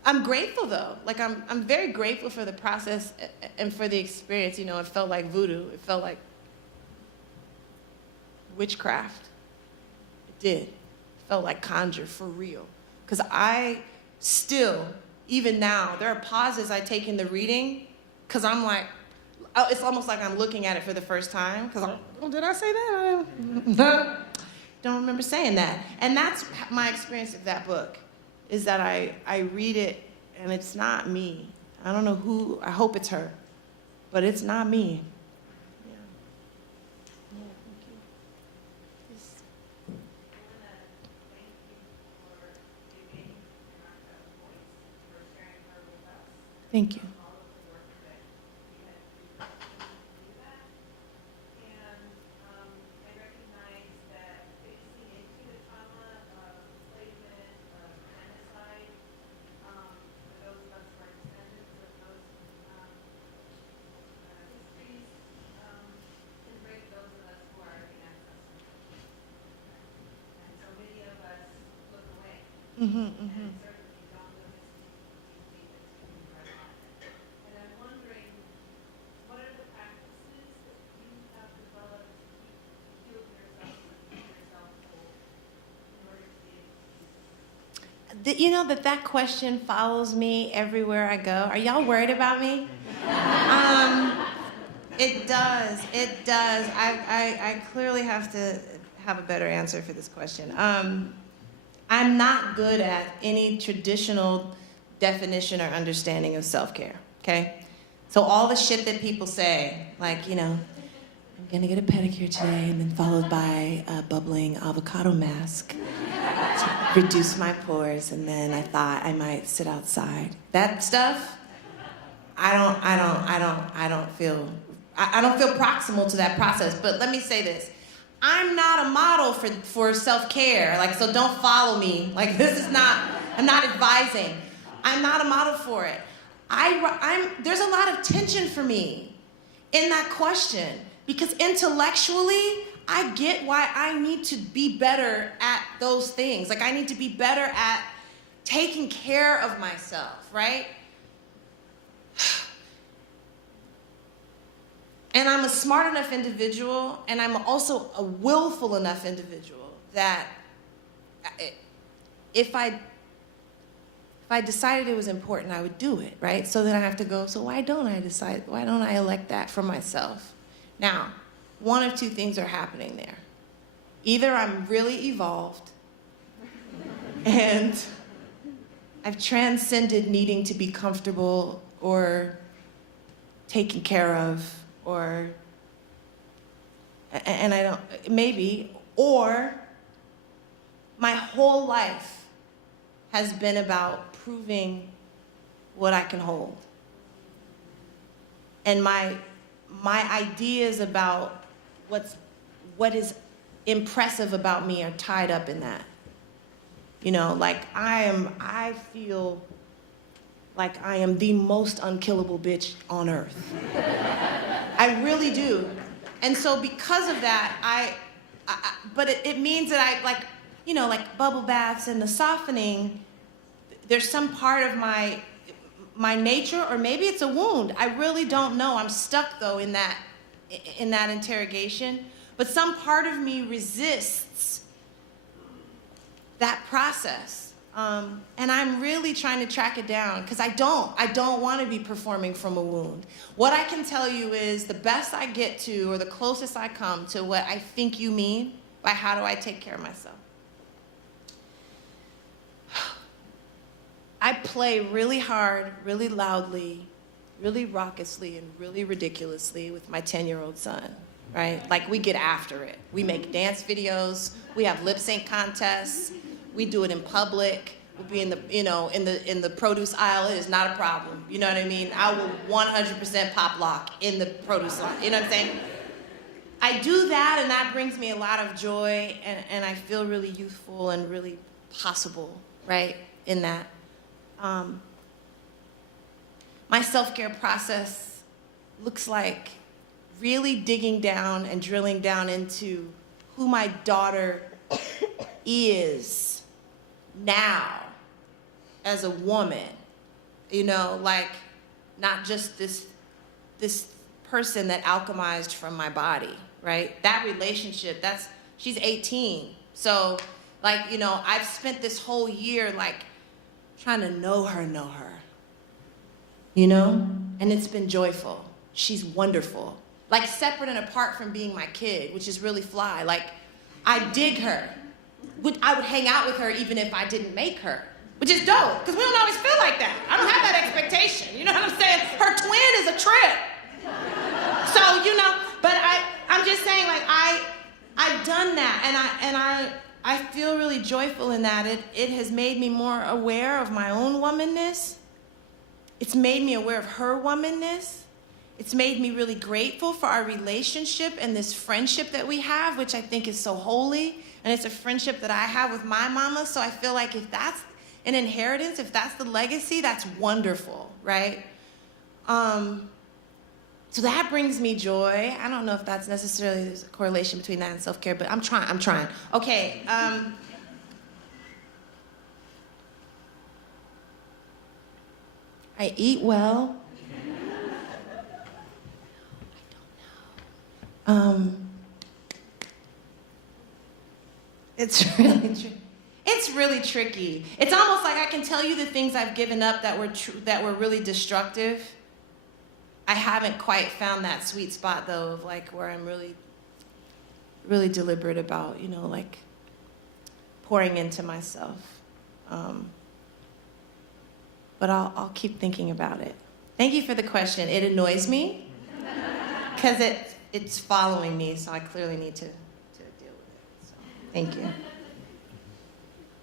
I'm grateful though. Like I'm very grateful for the process and for the experience. You know, it felt like voodoo. It felt like witchcraft. It did. It felt like conjure for real. Because I still, even now, there are pauses I take in the reading because I'm like, oh, it's almost like I'm looking at it for the first time because I'm, oh, did I say that? Don't remember saying that. And that's my experience of that book, is that I read it and it's not me. I don't know who, I hope it's her, but it's not me. Yeah. Yeah, thank you. Just- Thank you. Mm-hmm, mm-hmm. And certainly don't know these people and I'm wondering, what are the practices that you have developed to heal yourself and keep yourself whole in order to be able to do this? You know that question follows me everywhere I go. Are y'all worried about me? It does. It does. I clearly have to have a better answer for this question. I'm not good at any traditional definition or understanding of self-care, okay? So all the shit that people say, like, you know, I'm gonna get a pedicure today and then followed by a bubbling avocado mask to reduce my pores, and then I thought I might sit outside. That stuff, I don't feel proximal to that process. But let me say this. I'm not a model for self-care, like, so don't follow me. Like, this is not, I'm not advising. I'm not a model for it. There's a lot of tension for me in that question, because intellectually, I get why I need to be better at those things. Like, I need to be better at taking care of myself, right? And I'm a smart enough individual, and I'm also a willful enough individual that if I decided it was important, I would do it, right? So then I have to go, so why don't I elect that for myself? Now, one of two things are happening there. Either I'm really evolved, and I've transcended needing to be comfortable or taken care of, and I don't, maybe, or my whole life has been about proving what I can hold. And my ideas about what is impressive about me are tied up in that. You know, like I feel like I am the most unkillable bitch on earth. I really do. And so because of that, but it means that I, like, you know, like bubble baths and the softening, there's some part of my nature, or maybe it's a wound. I really don't know. I'm stuck though in that interrogation. But some part of me resists that process. And I'm really trying to track it down, because I don't want to be performing from a wound. What I can tell you is the best I get to, or the closest I come to what I think you mean by how do I take care of myself. I play really hard, really loudly, really raucously, and really ridiculously with my 10-year-old son, right? Like, we get after it. We make dance videos, we have lip sync contests, we do it in public. We'll be in the produce aisle. It is not a problem. You know what I mean? I will 100% pop lock in the produce line. You know what I'm saying? I do that, and that brings me a lot of joy, and I feel really youthful and really possible, right, in that. My self-care process looks like really digging down and drilling down into who my daughter is now as a woman, you know, like not just this person that alchemized from my body, right? That relationship, she's 18. So like, you know, I've spent this whole year like trying to know her, you know? And it's been joyful. She's wonderful. Like separate and apart from being my kid, which is really fly. Like I dig her. I would hang out with her even if I didn't make her, which is dope, because we don't always feel like that. I don't have that expectation. You know what I'm saying? Her twin is a trip. So, you know, but I'm just saying, like, I've done that, and I feel really joyful in that. It has made me more aware of my own womanness. It's made me aware of her womanness. It's made me really grateful for our relationship and this friendship that we have, which I think is so holy. And it's a friendship that I have with my mama. So I feel like if that's an inheritance, if that's the legacy, that's wonderful, right? So that brings me joy. I don't know if that's necessarily, there's a correlation between that and self-care, but I'm trying. Okay. I eat well. It's really tricky. It's almost like I can tell you the things I've given up that were really destructive. I haven't quite found that sweet spot though of like where I'm really, really deliberate about, you know, like pouring into myself. But I'll keep thinking about it. Thank you for the question. It annoys me because it's following me, so I clearly need to deal with it. So, thank you.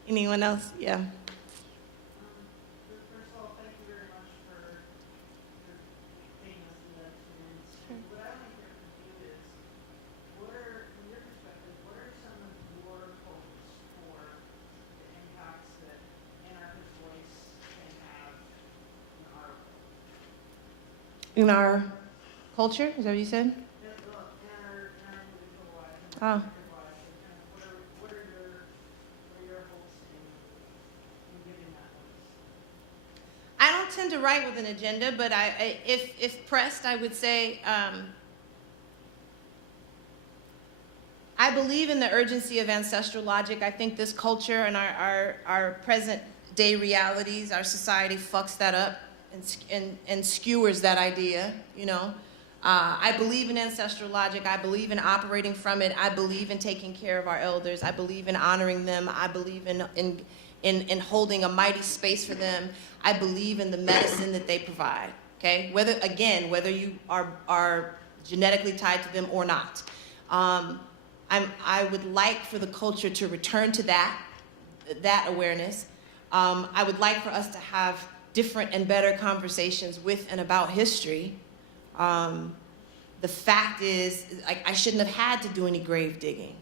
Anyone else? Yeah. First of all, thank you very much for taking us through that experience. Sure. What I want to hear from you is, from your perspective, what are some of your hopes for the impacts that anarchist voice can have in our world? In our culture, is that what you said? In our individual lives, in Oh. our collective lives, and kind of what are your hopes in giving that voice? I don't tend to write with an agenda, but if pressed, I would say I believe in the urgency of ancestral logic. I think this culture and our present day realities, our society fucks that up and skewers that idea, you know. I believe in ancestral logic. I believe in operating from it. I believe in taking care of our elders. I believe in honoring them. I believe in holding a mighty space for them. I believe in the medicine that they provide, okay? Whether you are genetically tied to them or not. I would like for the culture to return to that awareness. I would like for us to have different and better conversations with and about history. The fact is, I shouldn't have had to do any grave digging.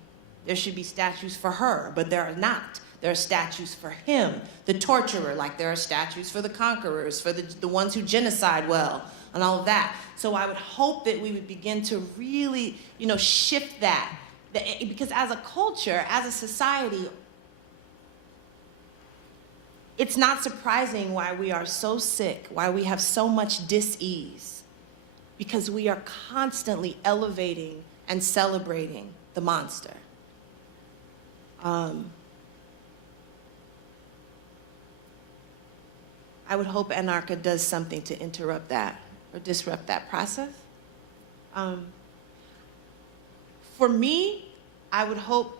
There should be statues for her, but there are not. There are statues for him, the torturer, like there are statues for the conquerors, for the ones who genocide well, and all of that. So I would hope that we would begin to really, you know, shift that. Because as a culture, as a society, it's not surprising why we are so sick, why we have so much dis-ease. Because we are constantly elevating and celebrating the monster. I would hope Anarcha does something to interrupt that or disrupt that process. For me, I would hope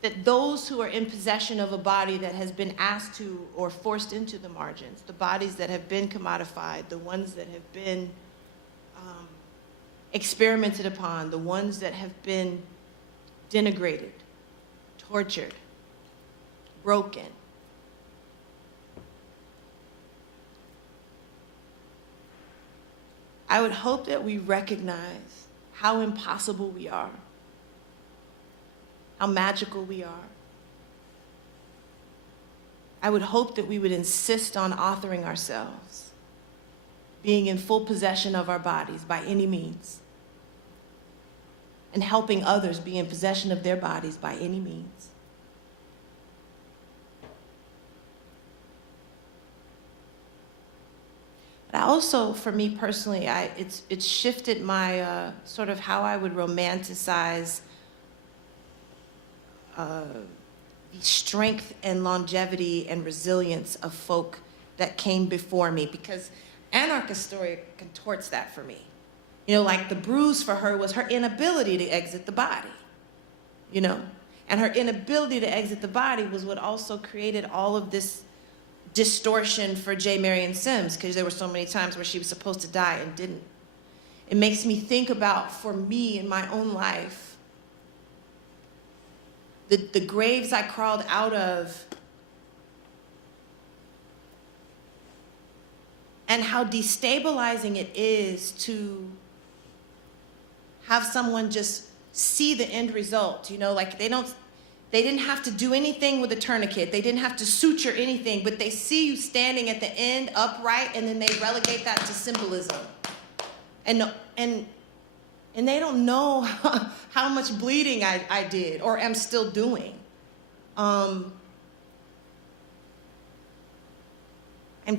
that those who are in possession of a body that has been asked to or forced into the margins, the bodies that have been commodified, the ones that have been experimented upon, the ones that have been denigrated, tortured, broken, I would hope that we recognize how impossible we are, how magical we are. I would hope that we would insist on authoring ourselves, being in full possession of our bodies by any means, and helping others be in possession of their bodies by any means. also, for me personally, it's shifted my sort of how I would romanticize the strength and longevity and resilience of folk that came before me, because anarchist story contorts that for me. You know, like the bruise for her was her inability to exit the body, you know? And her inability to exit the body was what also created all of this distortion for J. Marion Sims, because there were so many times where she was supposed to die and didn't. It makes me think about, for me in my own life, the graves I crawled out of, and how destabilizing it is to have someone just see the end result. You know, like they didn't have to do anything with a tourniquet. They didn't have to suture anything, but they see you standing at the end upright, and then they relegate that to symbolism. And they don't know how much bleeding I did or am still doing. I'm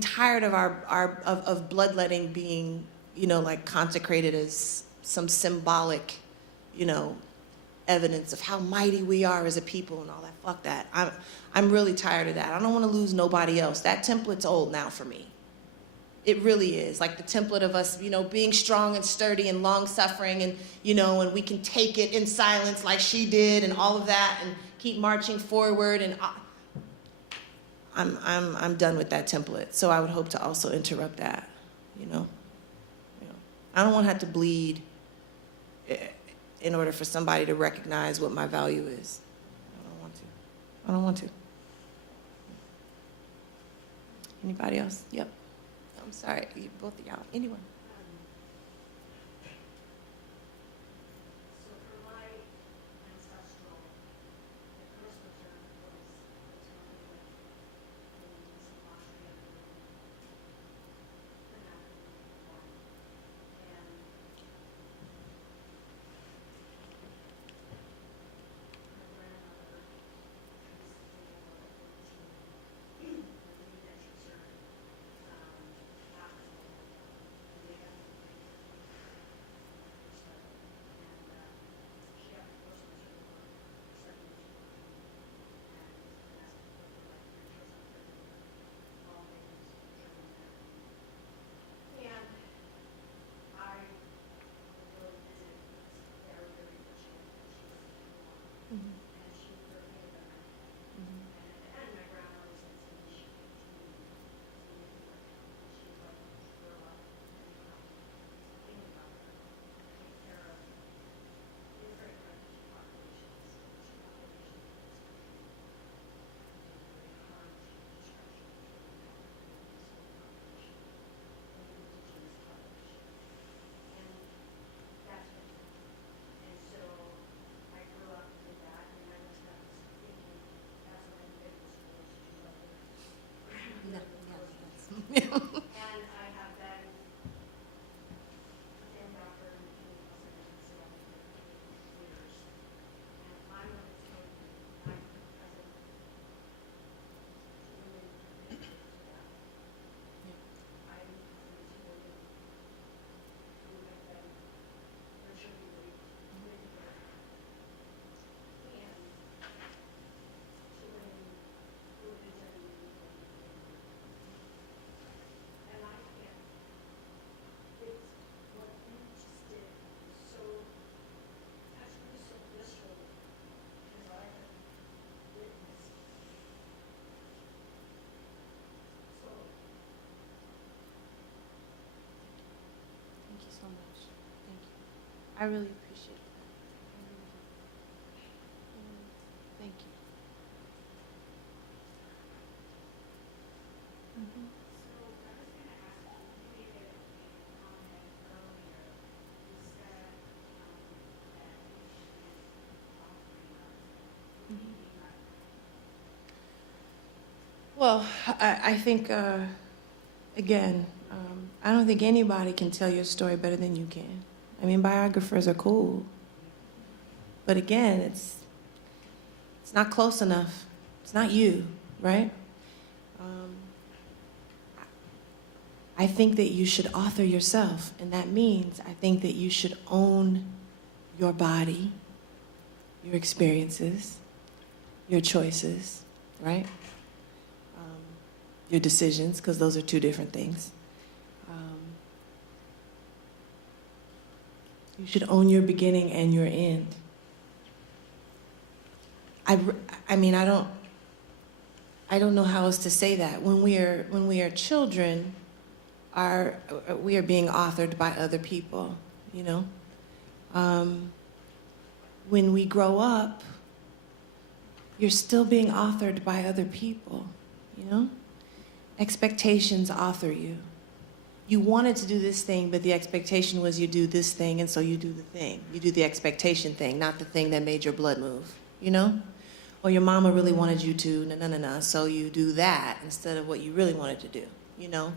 tired of of bloodletting being, you know, like consecrated as some symbolic, you know, evidence of how mighty we are as a people and all that. Fuck that. I'm really tired of that. I don't want to lose nobody else. That template's old now for me. It really is. Like the template of us, you know, being strong and sturdy and long-suffering, and, you know, and we can take it in silence like she did and all of that and keep marching forward. And I'm done with that template. So I would hope to also interrupt that, you know. I don't want to have to bleed in order for somebody to recognize what my value is. I don't want to. Anybody else? Yep. I'm sorry, both of y'all. Anyone? So for my ancestral, the first return was the time in some Austria, the Navajo one, and my grandmother used to take about 14 that she served after the war, and they got she got forced to serve for 7 years, and that's like 3 years after all they was German and I would go visit because they were very fortunate that she was in the war, and she was very good at that. And at the end, my grandmother said to me, she continued to live in her town. She let me grow up and think about her, take care of different refugee populations in this country. Very hard destruction of this whole population, and the Indigenous population. And that's what it is. And so I grew up with that, and I was thinking, that's what I'm getting supposed to do. And I have been within Dr. Indigenous and for years. And I'm going to tell you, I'm present to women related to that. I'm present to women who have been virtually raped with her. And to women who have been genuinely raped. And I can't, it's what you just did was so, touched me so viscerally, because I have witnessed. So, Thank you so much. Thank you. I really appreciate that. I really do. Thank you. so I was going to ask you, you made a comment earlier, you said, that we should offering us, what do you mean by that? Well, I think, again, I don't think anybody can tell your story better than you can. I mean, biographers are cool. But again, it's not close enough. It's not you, right? I think that you should author yourself, and that means I think that you should own your body, your experiences, your choices, right? Your decisions, because those are two different things. You should own your beginning and your end. I mean, I don't know how else to say that. When we are children, we are being authored by other people, you know? When we grow up, you're still being authored by other people, you know? Expectations author you. You wanted to do this thing, but the expectation was you do this thing, and so you do the thing. You do the expectation thing, not the thing that made your blood move, you know? Or your mama really wanted you to, so you do that instead of what you really wanted to do, you know?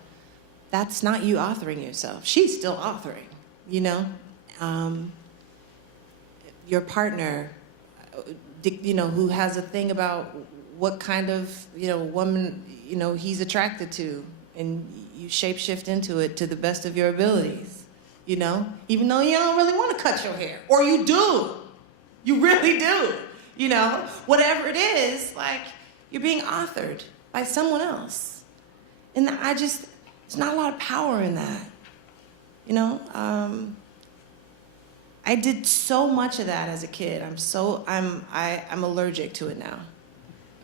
That's not you authoring yourself. She's still authoring, you know? Your partner, you know, who has a thing about what kind of, you know, woman, you know, he's attracted to, and you shapeshift into it to the best of your abilities, you know? Even though you don't really want to cut your hair, or you do, you really do, you know? Whatever it is, like, you're being authored by someone else. And there's not a lot of power in that, you know? I did so much of that as a kid. I'm allergic to it now.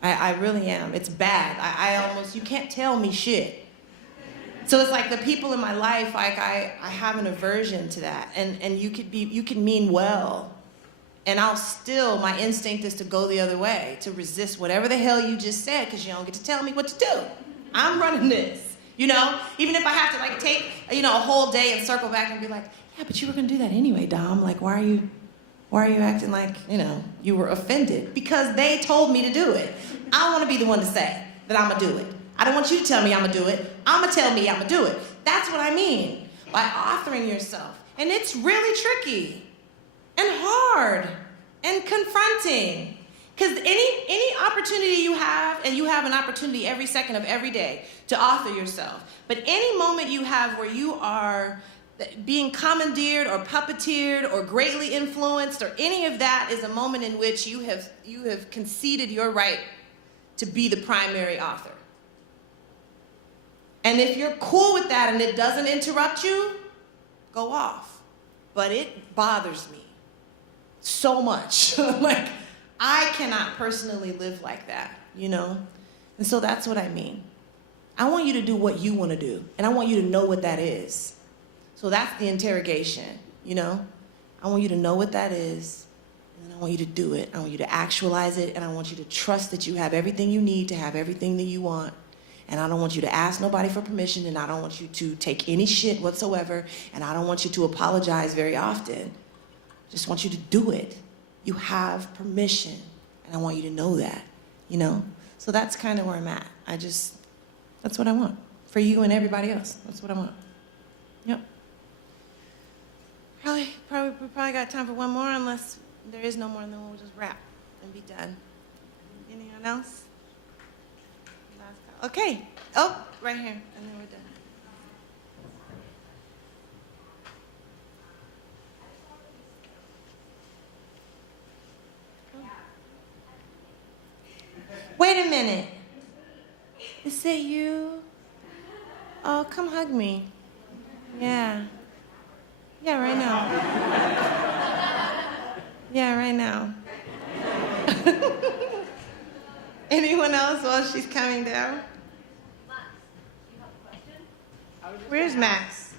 I really am. It's bad. You can't tell me shit. So it's like the people in my life, like I have an aversion to that. And you can mean well, and my instinct is to go the other way, to resist whatever the hell you just said, because you don't get to tell me what to do. I'm running this, you know? Even if I have to like take, you know, a whole day and circle back and be like, yeah, but you were gonna do that anyway, Dom. Like, why are you acting like, you know, you were offended? Because they told me to do it. I wanna be the one to say that I'm gonna do it. I don't want you to tell me I'm gonna do it. I'm gonna tell me I'm gonna do it. That's what I mean by authoring yourself. And it's really tricky and hard and confronting. Because any opportunity you have, and you have an opportunity every second of every day to author yourself, but any moment you have where you are being commandeered or puppeteered or greatly influenced or any of that is a moment in which you have conceded your right to be the primary author. And if you're cool with that and it doesn't interrupt you, go off. But it bothers me so much. Like, I cannot personally live like that, you know? And so that's what I mean. I want you to do what you want to do, and I want you to know what that is. So that's the interrogation, you know? I want you to know what that is, and then I want you to do it. I want you to actualize it, and I want you to trust that you have everything you need to have everything that you want. And I don't want you to ask nobody for permission, and I don't want you to take any shit whatsoever, and I don't want you to apologize very often. I just want you to do it. You have permission, and I want you to know that, you know? So that's kind of where I'm at. That's what I want for you and everybody else. That's what I want. Yep. We probably got time for one more, unless there is no more, and then we'll just wrap and be done. Anyone else? Okay. Oh, right here, and then we're done. Wait a minute. Is it you? Oh, come hug me. Yeah. Yeah, right now. Yeah, right now. Anyone else while she's coming down? Max, you have a question? Where's Max?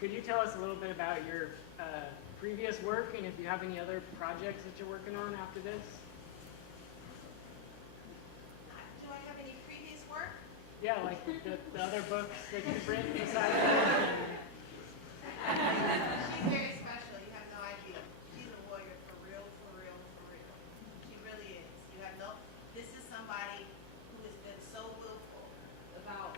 Could you tell us a little bit about your previous work, and if you have any other projects that you're working on after this? Do I have any previous work? Yeah, like the other books that you've written besides that. She's very special. You have no idea. She's a warrior for real, for real, for real. She really is. You have no. This is somebody who has been so willful about.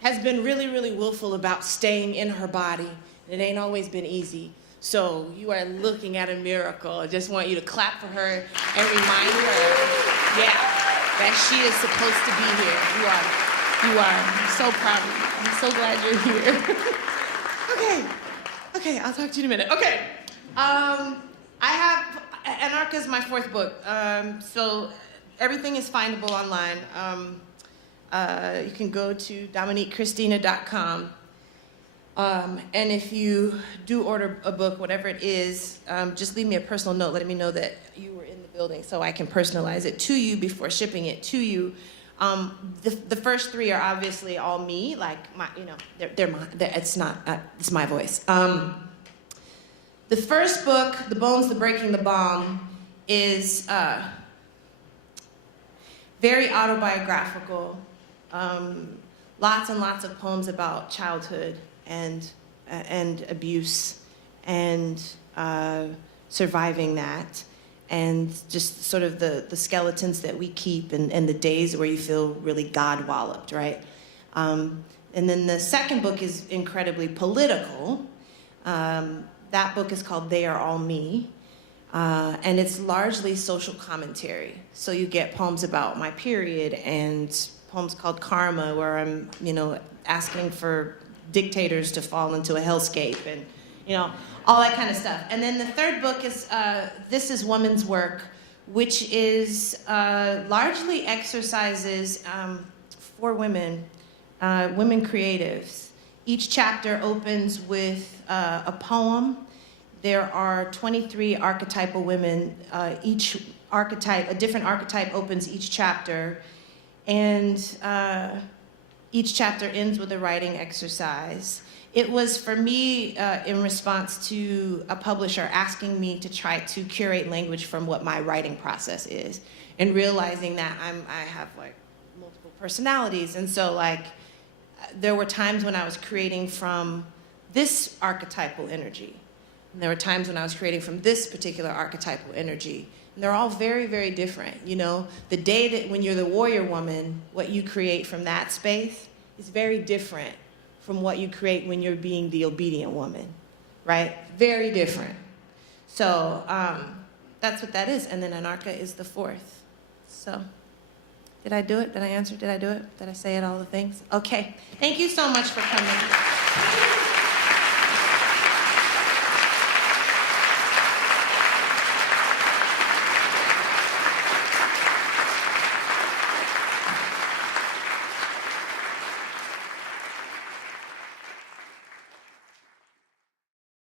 Has been really, really willful about staying in her body. It ain't always been easy. So you are looking at a miracle. I just want you to clap for her and remind her, yeah, that she is supposed to be here. You are. I'm so proud of you. I'm so glad you're here. Okay, I'll talk to you in a minute. Okay, I have, Anarcha is my 4th book, so everything is findable online. You can go to DominiqueChristina.com. And if you do order a book, whatever it is, just leave me a personal note letting me know that you were in the building so I can personalize it to you before shipping it to you. The first 3 are obviously all me, like my, they're mine. It's my voice. The first book, The Bones, The Breaking, The Bomb, is very autobiographical. Lots and lots of poems about childhood and abuse and surviving that, and just sort of the skeletons that we keep and the days where you feel really God-walloped, right? And then the second book is incredibly political. That book is called They Are All Me, and it's largely social commentary. So you get poems about my period and poems called Karma, where I'm, asking for dictators to fall into a hellscape and, all that kind of stuff. And then the third book is This Is Woman's Work, which is largely exercises for women, women creatives. Each chapter opens with a poem. There are 23 archetypal women. Each archetype, a different archetype opens each chapter. And each chapter ends with a writing exercise. It was for me in response to a publisher asking me to try to curate language from what my writing process is, and realizing that I have like multiple personalities. And so there were times when I was creating from this archetypal energy. And there were times when I was creating from this particular archetypal energy. And they're all very, very different. The day that when you're the warrior woman, what you create from that space is very different from what you create when you're being the obedient woman, right? Very different. So that's what that is. And then Anarcha is the 4th. So did I do it? Did I answer? Did I do it? Did I say it, all the things? Okay. Thank you so much for coming.